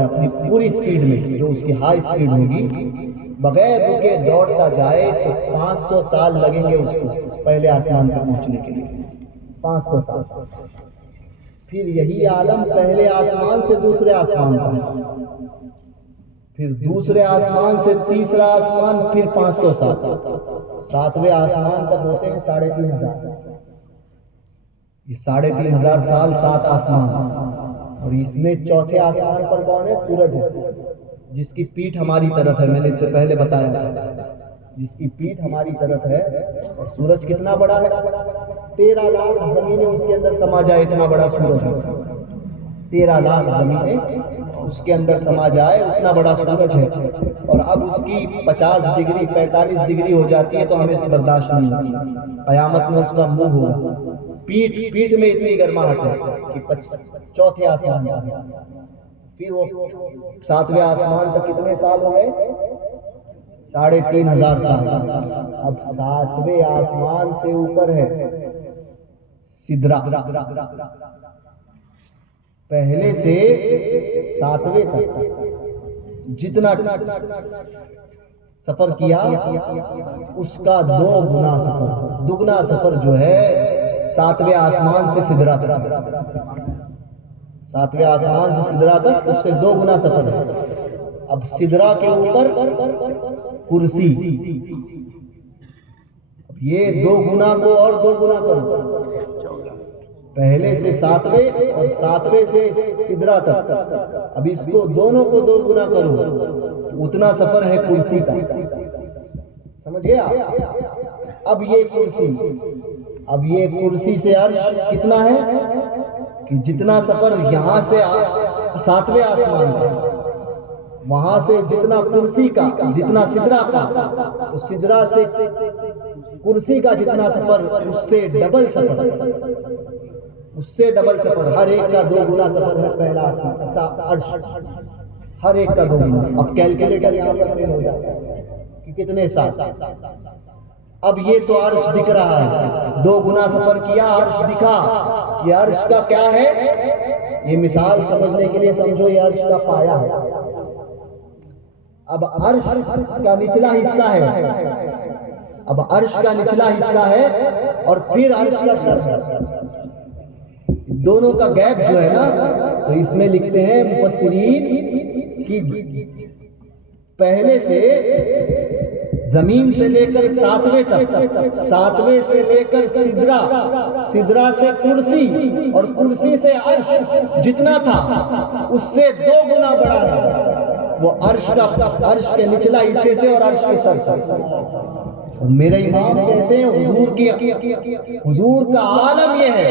اپنی پوری سپیڈ میں، جو اس کی ہائی سپیڈ ہوگی، بغیر رکے دوڑتا جائے تو 500 سال لگیں گے اس کو پہلے آسمان پر پہنچنے کے لیے، 500 سال۔ پھر یہی عالم پہلے آسمان سے دوسرے آسمان پر، پھر دوسرے آسمان سے تیسرا آسمان، پھر 500 سال، 7ویں آسمان تک ہوتے ہیں 3500۔ یہ 3500 سال 7 آسمان، اور اس میں چوتھے آسمان پر کون ہے؟ سورج ہے، جس کی پیٹھ ہماری طرف ہے، میں نے اس سے پہلے بتایا تھا، جس کی پیٹھ ہماری طرف ہے۔ اور سورج کتنا بڑا ہے؟ 13 لاکھ زمینیں اس کے اندر سما جائے اتنا بڑا سورج ہے، 13 لاکھ زمینیں اس کے اندر سما جائے اتنا بڑا سورج ہے، اور اب اس کی 50 ڈگری 45 ڈگری ہو جاتی ہے تو ہمیں اس برداشت نہیں ہوتی، قیامت میں اس کا منہ ہوگا، پیٹھ میں اتنی گرماہٹ ہے کہ چوتھے آسمان پر، پھر وہ 7ویں آسمان تک کتنے سال ہو گئے؟ 3500 سال۔ اب 7ویں آسمان سے اوپر ہے سدرا، پہلے سے 7ویں تک جتنا سفر کیا اس کا 2 گنا سفر، دگنا سفر جو ہے 7ویں آسمان سے سدرا تک، 7ویں آسمان سے سدرا تک اس سے 2 گنا سفر ہے۔ اب سدرا کے اوپر کرسی، یہ 2 گنا کو اور 2 گنا کرو، پہلے سے 7ویں اور 7ویں سے سدرا تک، اب اس کو دونوں کو 2 گنا کرو، اتنا سفر ہے کرسی کا، سمجھ گیا؟ اب یہ کرسی سے عرش کتنا ہے کہ جتنا سفر یہاں سے 7ویں آسمان کا، وہاں سے جتنا کرسی کا، جتنا سدرا کا، تو سدرا سے کرسی کا جتنا سفر اس سے ڈبل سفر، اس سے ڈبل سفر، ہر ایک کا 2 گنا سفر ہے پہلا عرش، ہر ایک کا 2 گنا۔ اب کیلکولیٹر یہاں پر فیل ہو جاتا ہے کہ کتنے سال۔ اب یہ تو عرش دکھ رہا ہے، 2 گنا سفر کیا، عرش دکھا، یہ عرش کا کیا ہے؟ یہ مثال سمجھنے کے لیے سمجھو، یہ عرش کا پایا ہے۔ اب عرش کا نچلا حصہ ہے، اب عرش کا نچلا حصہ ہے اور پھر عرش کا سر ہے، دونوں کا گیپ جو ہے نا، تو اس میں لکھتے ہیں مفسرین کہ پہلے سے زمین سے لے کر 7ویں تک، 7ویں سے لے کر سدرا، سدرا سے کرسی، اور کرسی سے عرش جتنا تھا اس سے 2 گنا بڑا ہے، وہ عرش کے نچلا حصے سے اور عرش کے سر سے۔ اور میرے امام کہتے ہیں حضور کا عالم یہ ہے،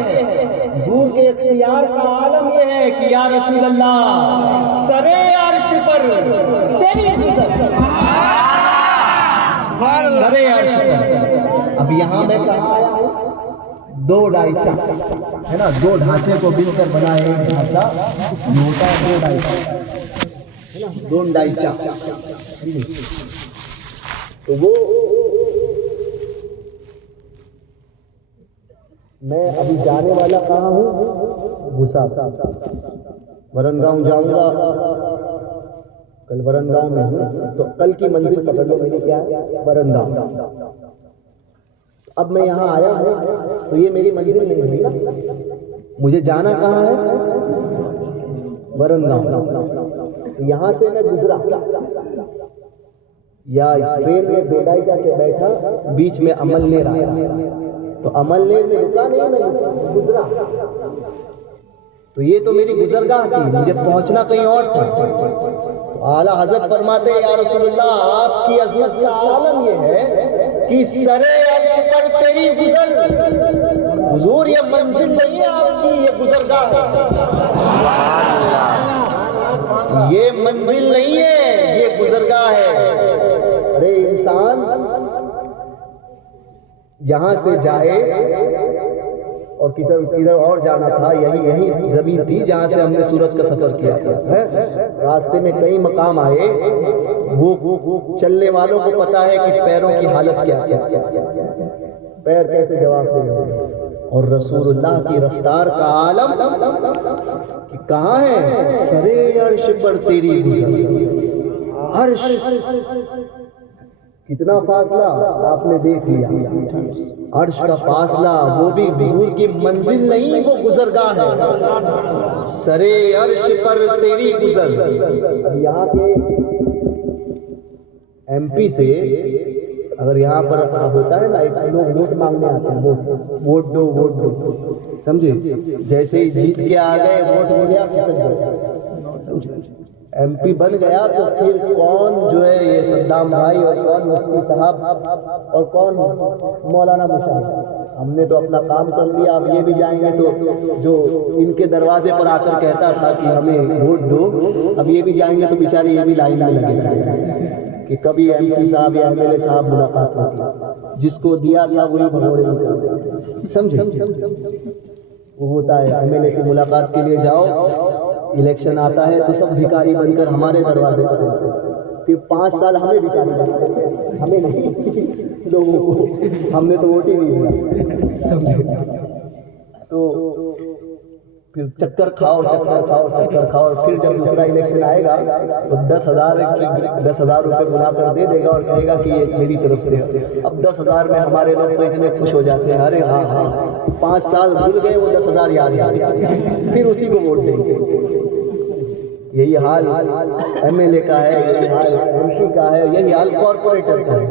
حضور کے اختیار کا عالم یہ ہے کہ یا رسول اللہ سرے عرش پر تیری گزر، اب یہاں میں کہاں آیا ہوں؟ دو ڈھانچہ ہے نا، دو ڈھانچے کو مل کر بنا ایک ڈھانچہ ہوتا ہے، دو ڈھانچہ دو ڈھانچہ. تو وہ میں ابھی جانے والا کہاں ہوں؟ بھوسا. ورن گاؤں جاؤں گا، کل ورن گاؤں میں ہوں، تو کل کی منزل پکڑ لو میری کیا ہے؟ ورن گاؤں. اب میں یہاں آیا ہوں تو یہ میری منزل نہیں ہوئی نا، مجھے جانا کہاں ہے؟ ورن گاؤں. یہاں سے میں گزرا یا ٹرین میں بیڈائچہ سے بیٹھا، بیچ میں عمل لے رہا، تو عمل لے میں رکا نہیں، میں گزرا. تو یہ تو میری گزرگاہ تھی، مجھے پہنچنا کہیں اور تھا. اعلیٰ حضرت فرماتے ہیں یا رسول اللہ آپ کی عظمت کا عالم یہ ہے کہ سرے عرش پر تیری گزر. حضور یہ منزل نہیں ہے آپ کی، یہ گزرگاہ ہے. یہ منزل نہیں ہے، یہ گزرگاہ ہے. ارے انسان یہاں سے جائے اور کدھر اور جانا تھا، یہی زمین تھی جہاں سے ہم نے سورج کا سفر کیا تھا. راستے میں کئی مقام آئے، وہ چلنے والوں کو پتا ہے کہ پیروں کی حالت کیا ہے، پیر کیسے جواب دیں. اور رسول اللہ کی رفتار کا عالم کہ کہاں ہے؟ سرے عرش پر تیری گزر. عرش کتنا فاصلہ آپ نے دیکھ لیا. عرش کا فاصلہ، وہ بھی حضور کی منزل نہیں، وہ گزرگاہ ہے. سرے عرش پر تیری گزر. یہاں کے ایم پی سے اگر یہاں پر ہوتا ہے نا، ایک لوگ ووٹ مانگنے آتے ہیں، ووٹ دو ووٹ دو، سمجھے؟ جیسے ہی جیت کے آ گئے، ووٹ ہو گیا، ایم پی بن گیا، تو پھر کون جو ہے یہ صدام بھائی، اور کون مفتی صاحب، اور کون مولانا مشاہد. ہم نے تو اپنا کام کر لیا، اب یہ بھی جائیں گے تو جو ان کے دروازے پر آ کر کہتا تھا کہ ہمیں ووٹ دو، اب یہ بھی جائیں گے تو بیچارے یہ بھی لائن میں لگے کہ کبھی ایم پی صاحب یا ایم ایل اے صاحب ملاقات ہوتی. جس کو دیا تھا وہی بھگوڑے نکلتے، سمجھے؟ وہ ہوتا ہے ایم ایل اے کی ملاقات کے لیے جاؤ، الیکشن آتا ہے تو سب بھکاری بن کر ہمارے دروازے پر آتے ہیں. پھر 5 سال ہمیں بھکاری بناتے ہیں، ہمیں نہیں، لوگوں کو. ہم نے تو ووٹ ہی نہیں دیا. تو پھر چکر کھاؤ، اور پھر جب دوسرا الیکشن آئے گا تو 10,000 روپے بنا کر دے دے گا اور کہے گا کہ یہ میری طرف سے. اب 10,000 میں ہمارے لوگ تو اتنے خوش ہو جاتے ہیں، ارے ہاں 5 سال بھول گئے، وہ 10,000 یاد آ گیا، پھر اسی کو ووٹ دیں گے. یہی حال ایم ایل اے کا ہے، یہی حال ایم پی کا ہے، یہی حال کارپوریٹر کا ہے.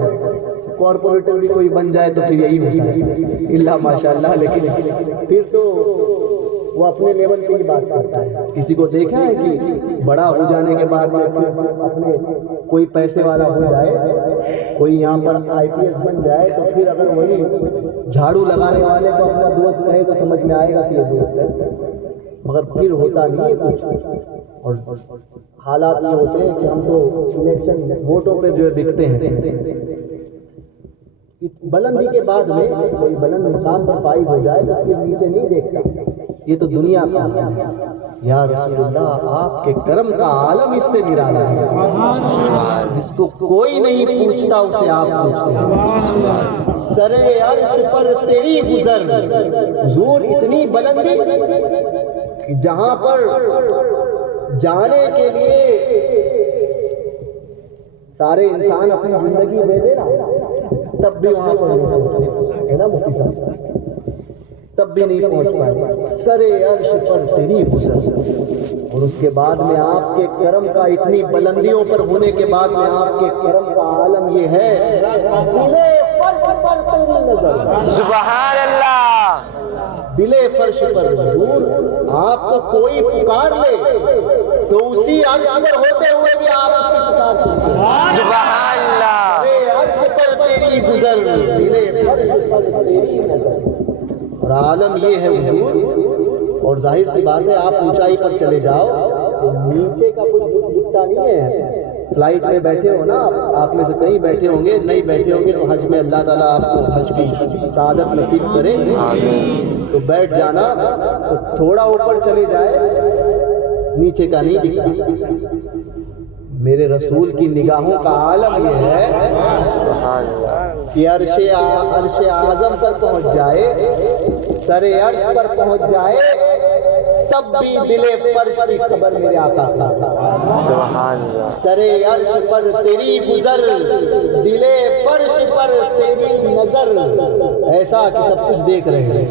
کارپوریٹر بھی کوئی بن جائے تو پھر یہی ہوتا ہے اللہ ماشاء اللہ. لیکن پھر تو وہ اپنے لیول پہ ہی بات کرتا ہے. کسی کو دیکھا ہے کہ بڑا ہو جانے کے بعد میں اپنے کوئی پیسے والا ہو جائے، کوئی یہاں پر IPS بن جائے، تو پھر اگر وہی جھاڑو لگانے والے کو اپنا دوست کہے تو سمجھ میں آئے گا کہ یہ دوست ہے، مگر پھر ہوتا نہیں ہے کچھ. اور حالات یہ ہوتے ہیں کہ ہم تو الیکشن ووٹوں پہ جو ہے دکھتے ہیں. بلندی کے بعد میں کوئی بلند مقام پر فائز ہو جائے تو پھر نیچے نہیں دیکھتا. یہ تو دنیا کا ہے. یا رسول اللہ آپ کے کرم کا عالم اس سے نرالا ہے. جس کو کوئی نہیں پوچھتا اسے آپ پوچھتے ہیں. سرے عرش پر تیری گزر. حضور اتنی بلندی کہ جہاں پر جانے کے لیے سارے انسان اپنی زندگی دے دے نا، تب بھی وہاں پر ہے نا مفتی صاحب، تب بھی نہیں پہنچ پائے. سرے عرش پر تیری گزر. اور اس کے بعد میں آپ کے کرم کا اتنی بلندیوں پر ہونے کے بعد میں آپ کے کرم کا عالم یہ ہے، دلے فرش پر تیری نظر. سبحان اللہ. دلے فرش پر حضور آپ کو کوئی پکار لے تو اسی عرش پر ہوتے ہوئے بھی آپ اس کی پکار سنتے ہیں. سبحان اللہ. عرش پر تیری گزر، دلے فرش پر تیری نظر. اور عالم یہ ہے حضور. اور ظاہر سی بات ہے آپ اونچائی پر چلے جاؤ تو نیچے کا کچھ دکھتا نہیں ہے. فلائٹ میں بیٹھے ہو نا آپ میں سے کئی بیٹھے ہوں گے، نہیں بیٹھے ہوں گے تو حج میں اللہ تعالیٰ آپ کو حج کی سعادت نصیب کرے، تو بیٹھ جانا، تو تھوڑا اوپر چلے جائے نیچے کا نہیں دکھتا۔ میرے رسول کی نگاہوں کا عالم یہ ہے کہ عرش اعظم پر پہنچ جائے، سر عرش پر پہنچ جائے، تب بھی دل فرش کی خبر میرے آقا کا، سر عرش پر تیری گزر، دل فرش پر تیری نظر، ایسا کہ سب کچھ دیکھ رہے ہیں،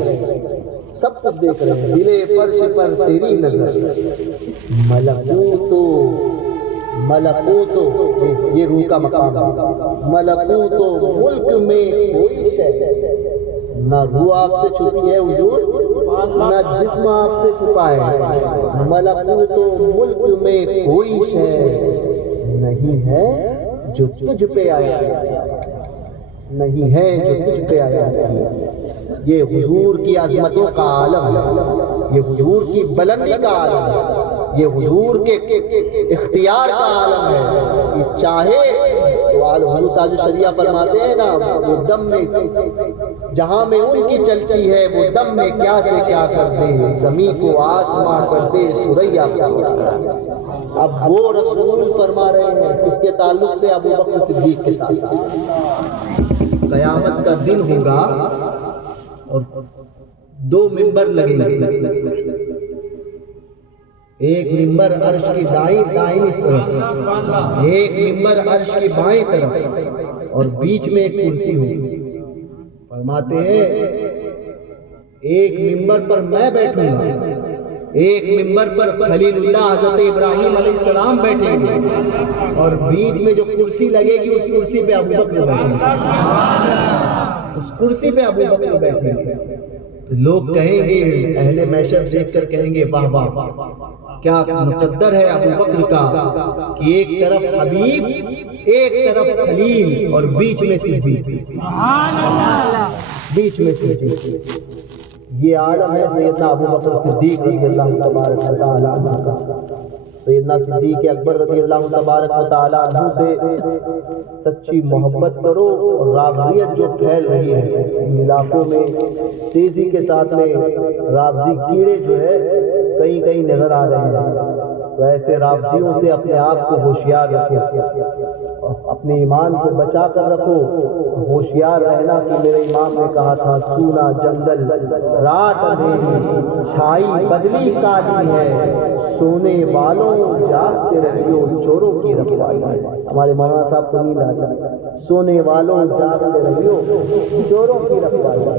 سب کچھ دیکھ رہے ہیں، دل فرش پر تیری نظر، ملکوتو یہ روح کا مقام ہے، ملکوتو ملک میں کوئی شے، نہ روح آپ سے چھپی ہے حضور، نہ جسم آپ سے چھپا ہے، ملکوتو ملک میں کوئی شے نہیں ہے جو تجھ پہ آیا ہے، نہیں ہے جو تجھ پہ آیا ہے۔ یہ حضور کی عظمتوں کا عالم ہے، یہ حضور کی بلندی کا عالم ہے، یہ حضور کے اختیار کا عالم ہے کہ چاہے تو حضور تاج الشریعہ فرماتے ہیں نا، وہ دم میں جہاں میں ان کی چلتی ہے، وہ دم میں کیا سے کیا کر دے، زمین کو آسماں کر دے سریا کو۔ اب وہ رسول فرما رہے ہیں اس کے تعلق سے ابو بکر صدیق کے تعلق، قیامت کا دن ہوگا اور دو ممبر لگیں گے، ایک ممبر عرش کی دائیں طرف، ایک ممبر عرش کی بائیں طرف، اور بیچ میں ایک کرسی ہوگی۔ فرماتے ہیں ایک ممبر پر میں بیٹھوں گا، ایک ممبر پر خلیل اللہ حضرت ابراہیم علیہ السلام بیٹھیں گے، اور بیچ میں جو کرسی لگے گی اس کرسی پہ ابو بکر بیٹھیں گے، اس کرسی پہ ابو بکر بیٹھیں گے۔ لوگ کہیں گے، اہل محشر دیکھ کر کہیں گے واہ واہ کیا مقدر ہے ابو بکر کا کہ ایک طرف حبیب، ایک طرف خلیل، اور بیچ میں صدیق، بیچ میں صدیق۔ یہ عالم ہے سیدنا ابو بکر صدیق رضی اللہ تبارک و تعالی عنہ کا۔ سیدنا صدیق اکبر رضی اللہ تبارک و تعالی عنہ سے سچی محبت کرو، اور رافضیت جو پھیل رہی ہے ان علاقوں میں تیزی کے ساتھ میں، رافضی کیڑے جو ہے کہیں کہیں نظر آ رہے ہیں، تو ایسے رافضیوں سے اپنے آپ کو ہوشیار رکھو، اپنے ایمان کو بچا کر رکھو، ہوشیار رہنا کہ میرے امام نے کہا تھا سونا جنگل رات اندھیری چھائی بدلی کالی ہے، سونے والوں جاگتے رہیو چوروں کی رکھوائی ہے۔ ہمارے مولانا صاحب کو نیند آتا ہے، سونے والوں جاگتے رہیو چوروں کی رکھوائی ہے،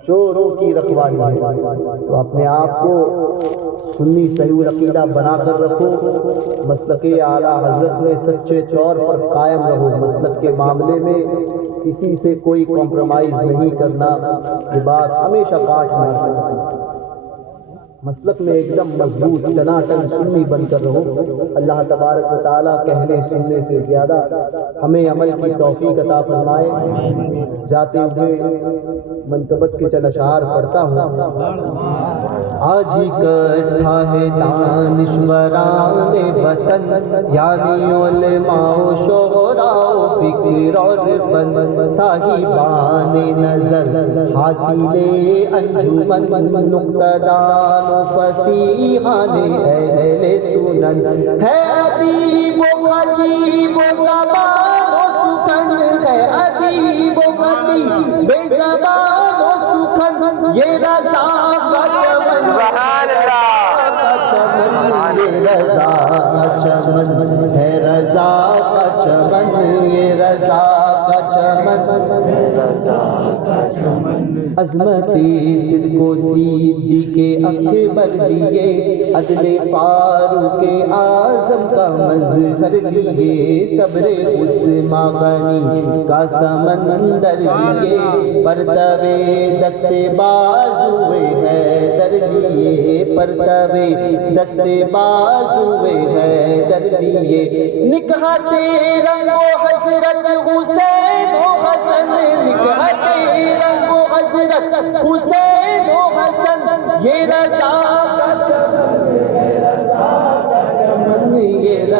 چوروں کی رکھوائی ہے۔ تو اپنے آپ کو سنی صحیح عقیدہ بنا کر رکھو، مسلک اعلیٰ حضرت میں سچے طور پر قائم رہو، مسلک کے معاملے میں کسی سے کوئی کمپرومائز نہیں کرنا، یہ بات ہمیشہ کاٹ مارنا، مسلک میں ایک دم مضبوط ٹناٹن سنی بن کر رہو۔ اللہ تبارک و تعالیٰ کہنے سننے سے زیادہ ہمیں عمل کی توفیق عطا فرمائے۔ جاتے ہوئے منقبت کے چند اشعار پڑھتا ہوں۔ آج اکٹھا ہے دانشوران وطن، یعنی علماء و شعراء و فکر اور فن، صاحبان نظر حاصل انجمن، نقطدان و فصیحان اہل سنن، ہے ادیب و خطیب و زبان و سخن، ہے ادیب و خطیب بے زبان و سخن، یہ رضا کا چمن، سبحان اللہ، یہ رضا کا چمن ہے، رضا کا چمن، یہ رضا کا چمن، رضا کا چمن، عظمتی صدق و سیدھی کے اکبر لیے، عدل فاروق اعظم کا مظہر لیے، صبر عظما غنی کا سمندر لیے، پرتوے دست بازوئے حیدر لیے، پرتوے دست بازوئے حیدر لیے، نکہت رنگ و حضرت حسین و حسن، نکہت رنگ و حضرت حسین و حسن، یہ رضا کا چمن، یہ رضا کا چمن،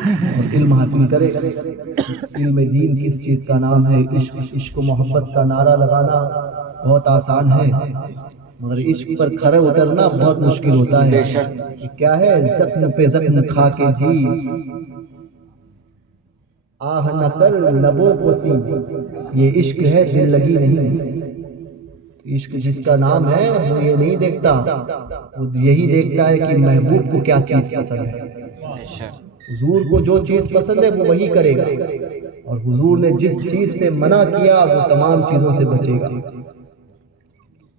اور علم حاصل کرے۔ علم دین کس چیز کا نام ہے؟ عشق، عشق و محبت کا نعرہ لگانا بہت آسان ہے، مگر عشق پر کھڑے اترنا بہت مشکل ہوتا ہے۔ کیا ہے؟ زخم پہ زخم کھا کے جی، آہ نہ کر لبوں کو سی، یہ عشق ہے دل لگی نہیں۔ عشق جس کا نام ہے وہ یہ نہیں دیکھتا، وہ یہی دیکھتا ہے کہ محبوب کو کیا چیز پسند ہے۔ حضور کو جو چیز پسند ہے وہ وہی کرے گا، اور حضور نے جس چیز سے منع کیا وہ تمام چیزوں سے بچے گا۔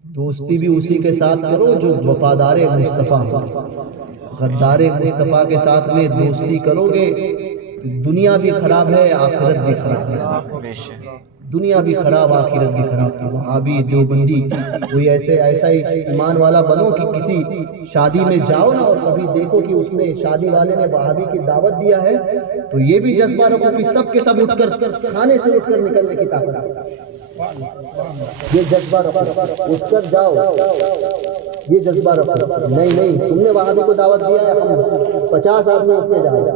دوستی بھی اسی کے ساتھ کرو جو وفادار مصطفیٰ ہو۔ غدار مصطفیٰ کے ساتھ میں دوستی کرو گے، دنیا بھی خراب ہے، آخرت بھی خراب ہے۔ دنیا بھی خراب، آخرت بھی خراب ہے۔ وہابی، دیوبندی، کوئی ایسا ایمان والا بنو کہ کسی شادی میں جاؤ نا اور کبھی دیکھو کہ اس میں شادی والے نے وہابی کی دعوت دیا ہے، تو یہ بھی جذبہ رکھو کہ سب کے سب اٹھ کر کھانے سے اٹھ کر نکلنے کی طاقت، یہ جذبہ رکھو، اٹھ کر جاؤ، یہ جذبہ رکھو۔ نہیں، تم نے وہابی کو دعوت دیا ہے، ہم 50 آدمی اٹھ کے جائیں گے،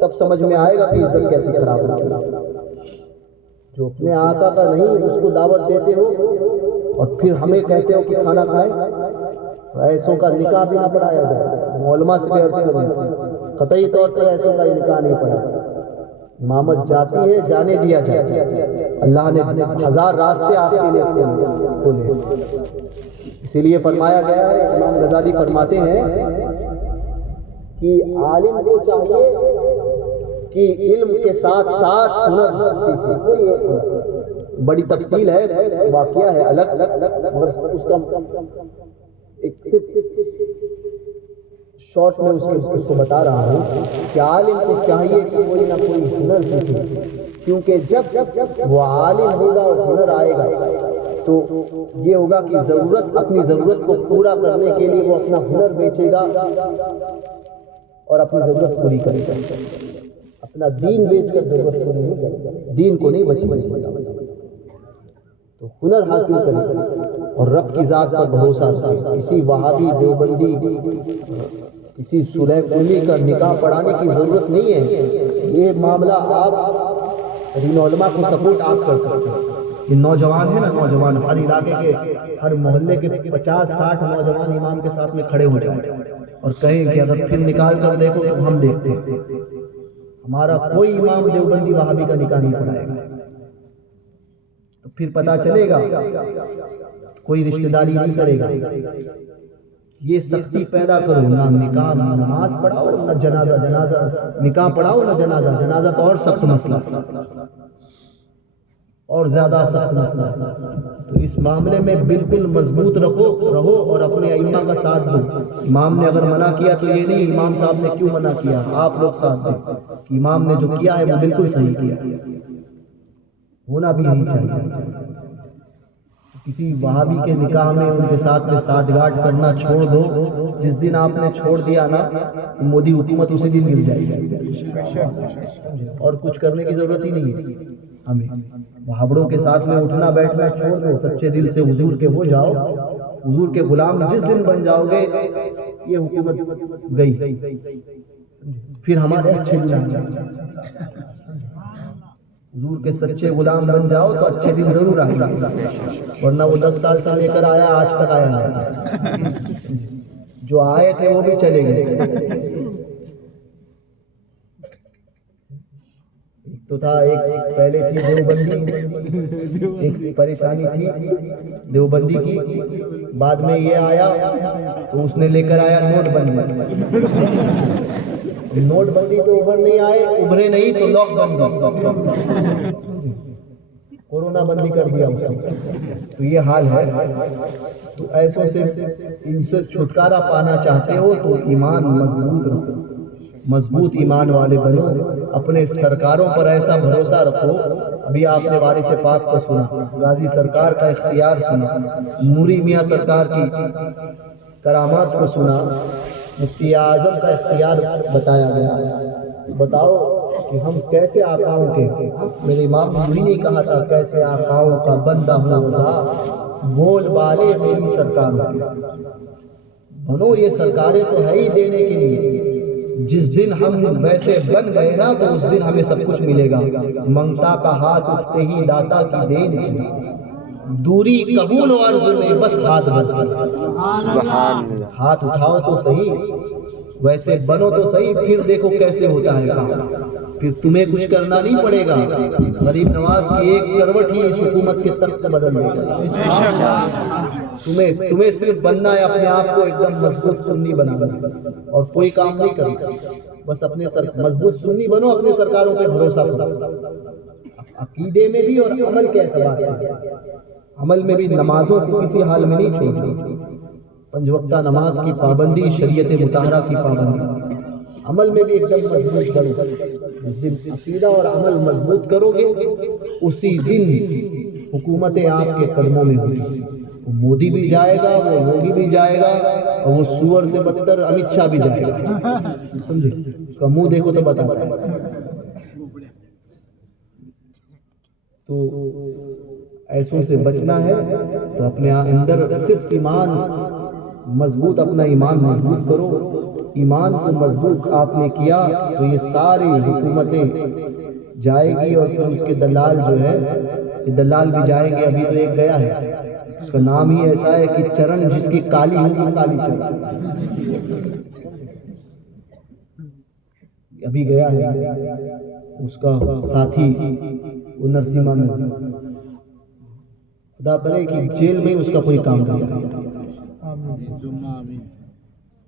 تب سمجھ میں آئے گا کہ عزت کیسی خراب ہے۔ جو اپنے آقا کا نہیں اس کو دعوت دیتے ہو اور پھر ہمیں کہتے ہو کہ کھانا کھائیں، ایسوں کا نکاح بھی نہ پڑھایا جائے۔ علماء سے کہتے ہو قطعی طور پر ایسوں کا نکاح نہیں پڑھا۔ امامت جاتی ہے، جانے دیا جائے۔ اللہ نے 1000 راستے آپ کے لیے کھولے، اسی لیے فرمایا گیا ہے، امام غزالی فرماتے ہیں کہ عالم کو چاہیے کہ علم کے ساتھ ساتھ ہنر سیکھے۔ بڑی تفصیل ہے، واقعہ ہے الگ، مگر اس کا شارٹ میں اس کو بتا رہا ہوں کہ عالم کو چاہیے کہ کوئی نہ کوئی ہنر سیکھے، کیونکہ جب وہ عالم ہوگا اور ہنر آئے گا تو یہ ہوگا کہ اپنی ضرورت کو پورا کرنے کے لیے وہ اپنا ہنر بیچے گا اور اپنی ضرورت پوری کرے گا۔ اپنا دین بیچ کر ضرورت پوری نہیں کرے گا، دین کو نہیں بچے گا۔ تو ہنر حاصل کرے اور رب کی ذات پر بھروسہ رکھے۔ کسی وہابی، دیوبندی، کسی صلح کلی کا نکاح پڑھانے کی ضرورت نہیں ہے۔ یہ معاملہ آپ دین علماء کو سپورٹ آپ کر سکتے ہیں۔ یہ نوجوان ہیں نا، نوجوان ہر علاقے کے، ہر محلے کے 50-60 نوجوان امام کے ساتھ میں کھڑے ہو جائیں اور کہیں کہ اگر پھر نکال کر دیکھو تو ہم دیکھتے ہیں، ہمارا کوئی امام دیوبندی وہابی کا نکاح نہیں پڑھائے گا۔ تو پھر پتا چلے گا کوئی رشتہ داری نہیں کرے گا۔ یہ سختی پیدا کرو، نہ نکاح، نہ نماز پڑھاؤ، نہ جنازہ، نکاح پڑھاؤ نہ جنازہ تو اور سخت مسئلہ، اور زیادہ سخت مسئلہ۔ تو اس معاملے میں بالکل مضبوط رہو اور اپنے ائمہ کا ساتھ دو۔ امام نے اگر منع کیا تو یہ نہیں امام صاحب نے کیوں منع کیا، آپ لوگ ساتھ دیں کہ امام نے جو کیا ہے وہ بالکل صحیح کیا، ہونا بھی نہیں چاہیے۔ کسی وہابی کے نکاح میں ان کے ساتھ میں ساٹھ گاٹھ کرنا چھوڑ دو، جس دن آپ نے چھوڑ دیا نا مودی حکومت اسی دن مل جائے گی، اور کچھ کرنے کی ضرورت ہی نہیں ہے ہمیں۔ وہابڑوں کے ساتھ میں اٹھنا بیٹھنا چھوڑ دو، سچے دل سے حضور کے ہو جاؤ، حضور کے غلام جس دن بن جاؤ گے یہ حکومت گئی، پھر ہمارے اچھے دن آ جائیں گے۔ حضور کے سچے غلام بن جاؤ تو اچھے دن ضرور آئے گا، ورنہ وہ 10 سال سے لے کر آیا آج تک آیا نہیں، جو آئے تھے وہ بھی چلے گئے۔ تو تھا ایک پہلے تھی دیوبندی، ایک پریشانی تھی دیوبندی کی، بعد میں یہ آیا تو اس نے لے کر آیا نوٹ بندی۔ نوٹ بندی تو ابھرے نہیں تو لاک بندی، کورونا بندی کر دیا اس نے۔ تو یہ حال ہے۔ تو ایسوں سے ان سے چھٹکارا پانا چاہتے ہو تو ایمان مضبوط رکھو، مضبوط ایمان والے بنو، اپنے سرکاروں پر ایسا بھروسہ رکھو۔ ابھی آپ نے وارث پاک کو سنا، غازی سرکار کا اختیار سنا، نوری میاں سرکار کی کرامات کو سنا، مفتی اعظم کا اختیار بتایا گیا۔ بتاؤ کہ ہم کیسے آقاؤں کے، میرے امام نے یہی نہیں کہا تھا کیسے آقاؤں کا بندہ ہوں تھا، بول بالے میری سرکاروں کے بنو۔ یہ سرکاریں تو ہے ہی دینے کے لیے، جس دن ہم ویسے بن گئے نا تو اس دن ہمیں سب کچھ ملے گا. منگتا کا ہاتھ اٹھتے ہی داتا کی دین کی، دوری قبول و عرض میں بس ہاتھ بڑھتی. ہاتھ اٹھاؤ تو صحیح، ویسے بنو تو صحیح، پھر دیکھو کیسے ہوتا ہے کام. پھر تمہیں کچھ کرنا نہیں پڑے گا. غریب نواز کی ایک کروٹ ہی اس حکومت کے تخت کو بدل دے گا. تمہیں صرف بننا ہے اپنے آپ کو ایک دم مضبوط سنی بنانا، اور کوئی کام نہیں کرنا. بس اپنے مضبوط سنی بنو، اپنے سرکاروں پہ بھروسہ کرو، عقیدے میں بھی اور عمل کے اعتبار سے. عمل میں بھی نمازوں کو کسی حال میں نہیں چھوڑنا. 5 وقتہ نماز کی پابندی، شریعت مطہرہ کی پابندی. عمل میں بھی ایک دم مضبوط کرو. جس دن عقیدہ اور عمل مضبوط کرو گے اسی دن حکومتیں آپ کے قدموں میں ہوگی. مودی بھی جائے گا، وہ یوگی بھی جائے گا، اور وہ سور سے بدتر امت شاہ بھی جائے گا. سمجھے؟ اس کا منہ دیکھو تو بتاتا ہے. تو ایسوں سے بچنا ہے تو اپنے اندر صرف ایمان مضبوط، اپنا ایمان مضبوط کرو. ایمان کو مضبوط آپ نے کیا تو یہ ساری حکومتیں جائے گی، اور پھر اس کے دلال جو ہے، یہ دلال بھی جائیں گے. ابھی تو ایک گیا ہے، اس کا نام ہی ایسا ہے کہ چرن جس کی کالی ہوگی کالی چرن. ابھی گیا ہے اس کا ساتھی وہ نرسیما میں. خدا کرے کہ جیل میں اس کا کوئی کام نہیں.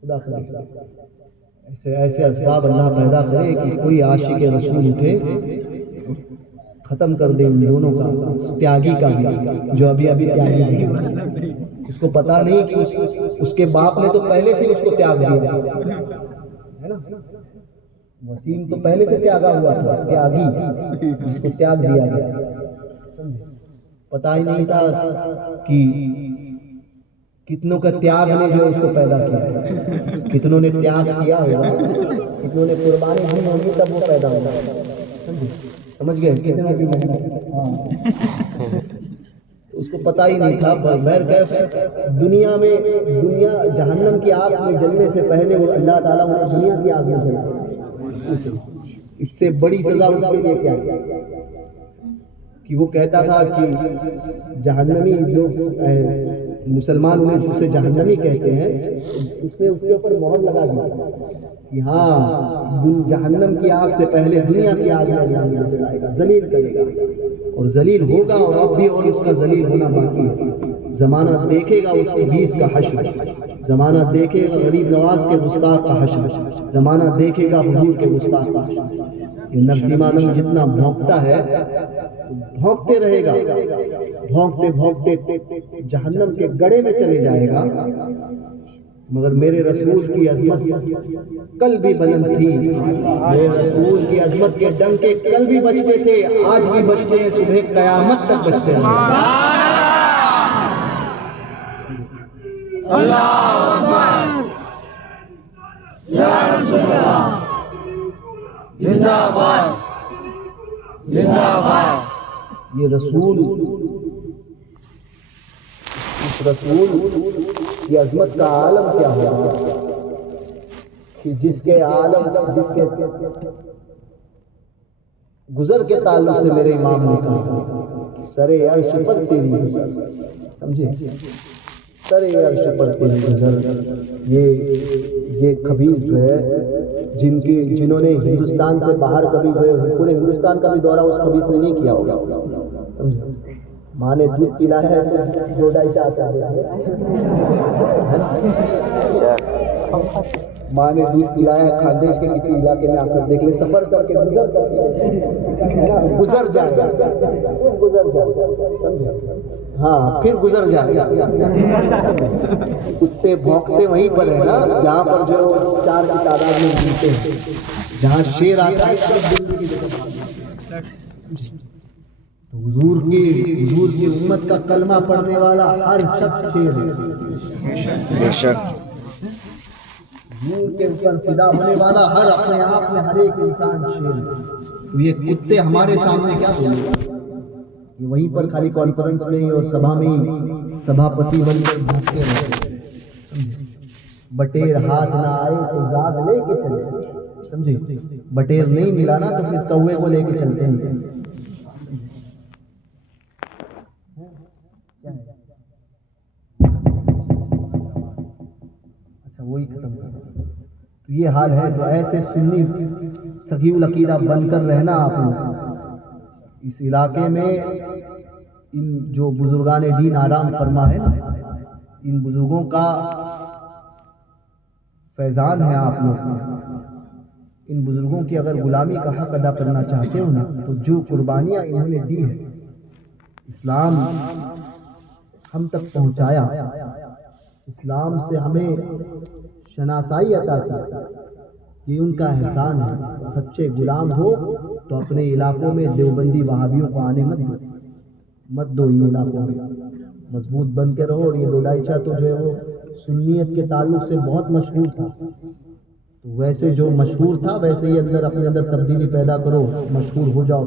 خدا کرے ایسے اسباب اللہ پیدا کرے کہ کوئی عاشق رسول اٹھے، ختم کر دے ان دونوں کا، تیاگی کا بھی جو ابھی تیاگی ہے. اس کو پتا نہیں کہ اس کے باپ نے تو پہلے سے اس کو تیاگ دیا ہے نا. وسیم تو پہلے سے تیاگا ہوا تھا، تیاگی، اس کو تیاگ دیا گیا. پتا ہی نہیں تھا کہ کتنوں کا تیاگ نے جو اس کو پیدا کیا، کتنوں نے تیاگ کیا ہوگا، کتنوں نے قربانی دی ہوگی تب وہ پیدا ہوگا. سمجھ گئے کتنے کی محنت. اس کو پتا ہی نہیں تھا. دنیا میں جہنم کی آگ میں جلنے سے پہلے وہ اللہ تعالیٰ انہیں دنیا کی آگ میں جلا. اس سے بڑی سزا اس کے لیے کیا کہ وہ کہتا تھا کہ جہنمی جو مسلمان انہیں اسے جہنمی کہتے ہیں، اس نے اس کے اوپر مہر لگا دی کہ ہاں جہنم کی آگ سے پہلے دنیا کی آگ میں اللہ جلائے گا، ذلیل کرے گا. اور ذلیل ہوگا، اور اب بھی اور اس کا ذلیل ہونا باقی ہے. زمانہ دیکھے گا اس کے 20 کا حشر، زمانہ دیکھے گا غریب نواز کے گستاخ کا حشر، زمانہ دیکھے گا حضور کے گستاخ کا حشر. یہ نرسیمانند جتنا بھونکتا ہے بھونکتے رہے گا، بھونکتے بھونکتے جہنم کے گڑھے میں چلے جائے گا. مگر میرے رسول کی عظمت کل بھی بلند تھی، میرے رسول کی عظمت کے ڈنکے کل بھی بجتے تھے، آج بھی بجتے ہیں، صبح قیامت تک بجتے ہیں. اللہ اکبر یا رسول اللہ، زندہ باد زندہ باد. یہ رسول، اس رسول کی عظمت کا عالم کیا ہوا کہ جس کے عالم، جس کے گزر کے تعلق سے میرے امام نے کہا سر عرش پر تیری گزر. سمجھے؟ سر عرش پر تیری گزر. یہ خبیث جو ہے، جنہوں نے ہندوستان سے باہر کبھی جو ہے پورے ہندوستان کا بھی دورہ اس خبیث نے نہیں کیا ہوگا. ماں نے دودھ پلایا ہے تو 2-2.5 آتا ہے. ماں نے دودھ پلایا ہے خاندیش کے کسی علاقے میں آ کر دیکھ لے، سفر کر کے گزر جائے ہاں پھر گزر جائے. کتے بھونکتے وہیں پر ہے نا جہاں پر جو 4 کی تعداد میں گھومتے ہیں، جہاں شیر آتا ہے. حضور کی امت کا کلمہ پڑھنے والا ہر شخص شیر ہے. بے شک حضور کے اوپر فدا ہونے والا ہر اپنے آپ میں ہر ایک انسان شیر ہے. یہ کتے ہمارے سامنے کیا بولیں گے؟ یہ وہیں پر خالی کانفرنس میں اور سبھا میں سبھاپتی بن کر بھوکتے رہتے. بٹیر ہاتھ نہ آئے تو ذات لے کے چلے. سمجھے؟ بٹیر نہیں ملا نا تو پھر کوے کو لے کے چلتے ہیں. اچھا وہی ختم کر. تو یہ حال ہے. جو ایسے سنی صحیح العقیدہ بن کر رہنا آپ لوگ اس علاقے میں. ان جو بزرگان دین آرام فرما ہے نا، ان بزرگوں کا فیضان ہے آپ لوگ. ان بزرگوں کی اگر غلامی کا حق ادا کرنا چاہتے ہو نا تو جو قربانیاں انہوں نے دی ہے، اسلام ہم تک پہنچایا، اسلام سے ہمیں شناسائی عطا کی، یہ ان کا احسان ہے. سچے غلام ہو تو اپنے علاقوں میں دیوبندی وہابیوں کو آنے مت دو. ان علاقوں میں مضبوط بن کے رہو. اور یہ دوڈائچہ تو جو ہے وہ سنیت کے تعلق سے بہت مشہور تھا، تو ویسے جو مشہور تھا ویسے ہی اپنے اندر تبدیلی پیدا کرو، مشہور ہو جاؤ.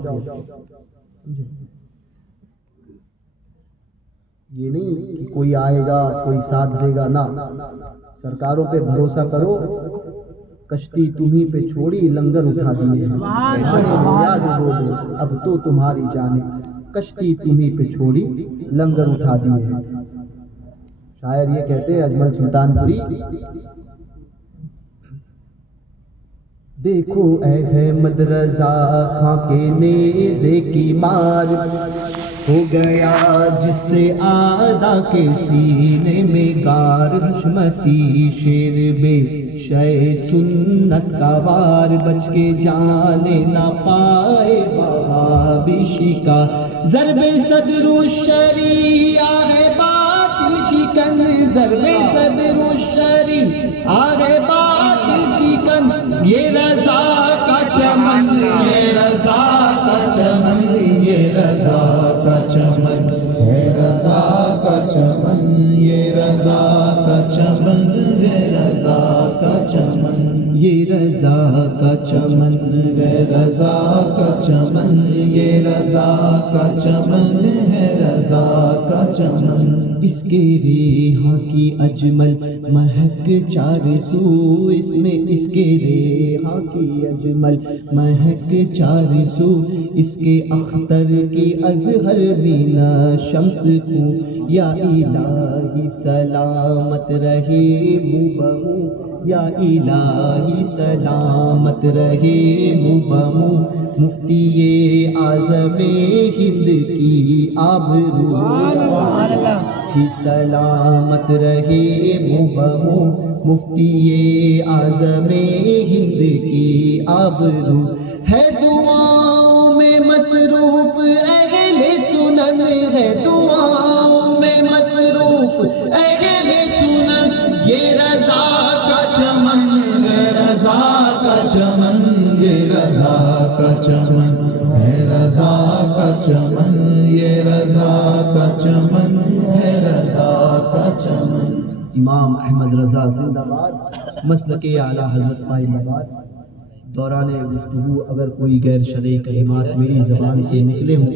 یہ نہیں کہ کوئی آئے گا کوئی ساتھ دے گا، نہ. سرکاروں پہ بھروسہ کرو. کشتی تمہیں پہ چھوڑی لنگر اٹھا دیے اب تو تمہاری جانب. کشتی تمہیں پہ چھوڑی لنگر اٹھا دیے. شاعر یہ کہتے ہیں اجمل سلطان پوری، دیکھو احمد رضا خاں کے نیزے کی مار، ہو گیا جس سے آدھا کے سینے میں گار. حشمتی شیر بے شے سنت کا وار، بچ کے جانے نہ پائے وہابی شکا. ضرب صدر الشریعہ ہے باطل شکن، ضرب صدر الشریعہ ہے باطل شکن. یہ رضا کا چمن، یہ رضا کا چمن، یہ رضا کا چمن، یہ رضا کا چمن، یہ رضا کا چمن، یہ رضا کا چمن، یہ رضا کا چمن، یہ رضا کا چمن، یہ رضا کا چمن ہے رضا کا چمن. اس کے ریحاں کی اجمل مہک چار سو، اس میں اس کے ریحاں کی اجمل مہک چار سو. اس کے اختر کی ازہر بینا شمس کو، یا الہی سلامت رہے منہ بہو، یا الہی سلامت رہے منہ بہو. مفتی اعظم ہند کی آبرو کی سلامت رہے منہ بہو. مفتی اعظم ہند کی آبرو ہے دعاؤں میں مصروف اہل سنن، ہے دعاؤں میں مصروف اہل سنن. یہ رضا کا چمن، یہ رضا کا چمن، یہ رضا کا چمن، ہے رضا کا چمن، یہ رضا کا چمن، ہے رضا کا چمن. امام احمد رضا زندہ باد. مسلک اعلیٰ حضرت قائم آباد. دوران گفتگو اگر کوئی غیر شرعی کلمات میری زبان سے نکلے ہوں،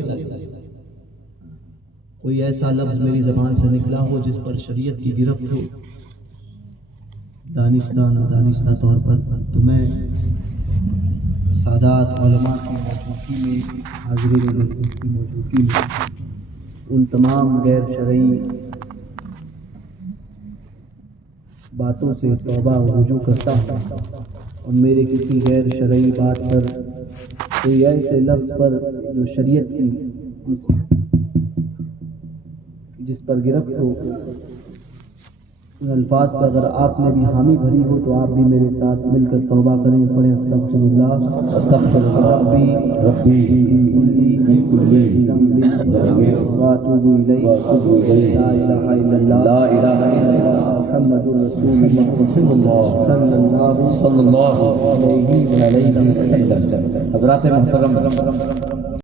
کوئی ایسا لفظ میری زبان سے نکلا ہو جس پر شریعت کی گرفت ہو، دانستہ نادانستہ طور پر، تو میں سادات علماء کی موجودگی میں، حاضرین کی موجودگی میں ان تمام غیر شرعی باتوں سے توبہ و رجوع کرتا ہوں. اور میرے کسی غیر شرعی بات پر، کوئی ایسے لفظ پر جو شریعت کی جس پر گرفت ہو، ان الفاظ پر اگر آپ نے بھی حامی بھری ہو تو آپ بھی میرے ساتھ مل کر توبہ کریں. پڑھیں استغفر اللہ استغفر ربی من کل ذنب واتوب الیہ، لا الہ الا اللہ، لا الہ الا اللہ، محمد رسول اللہ صلی اللہ علیہ وسلم. حضرات محترم،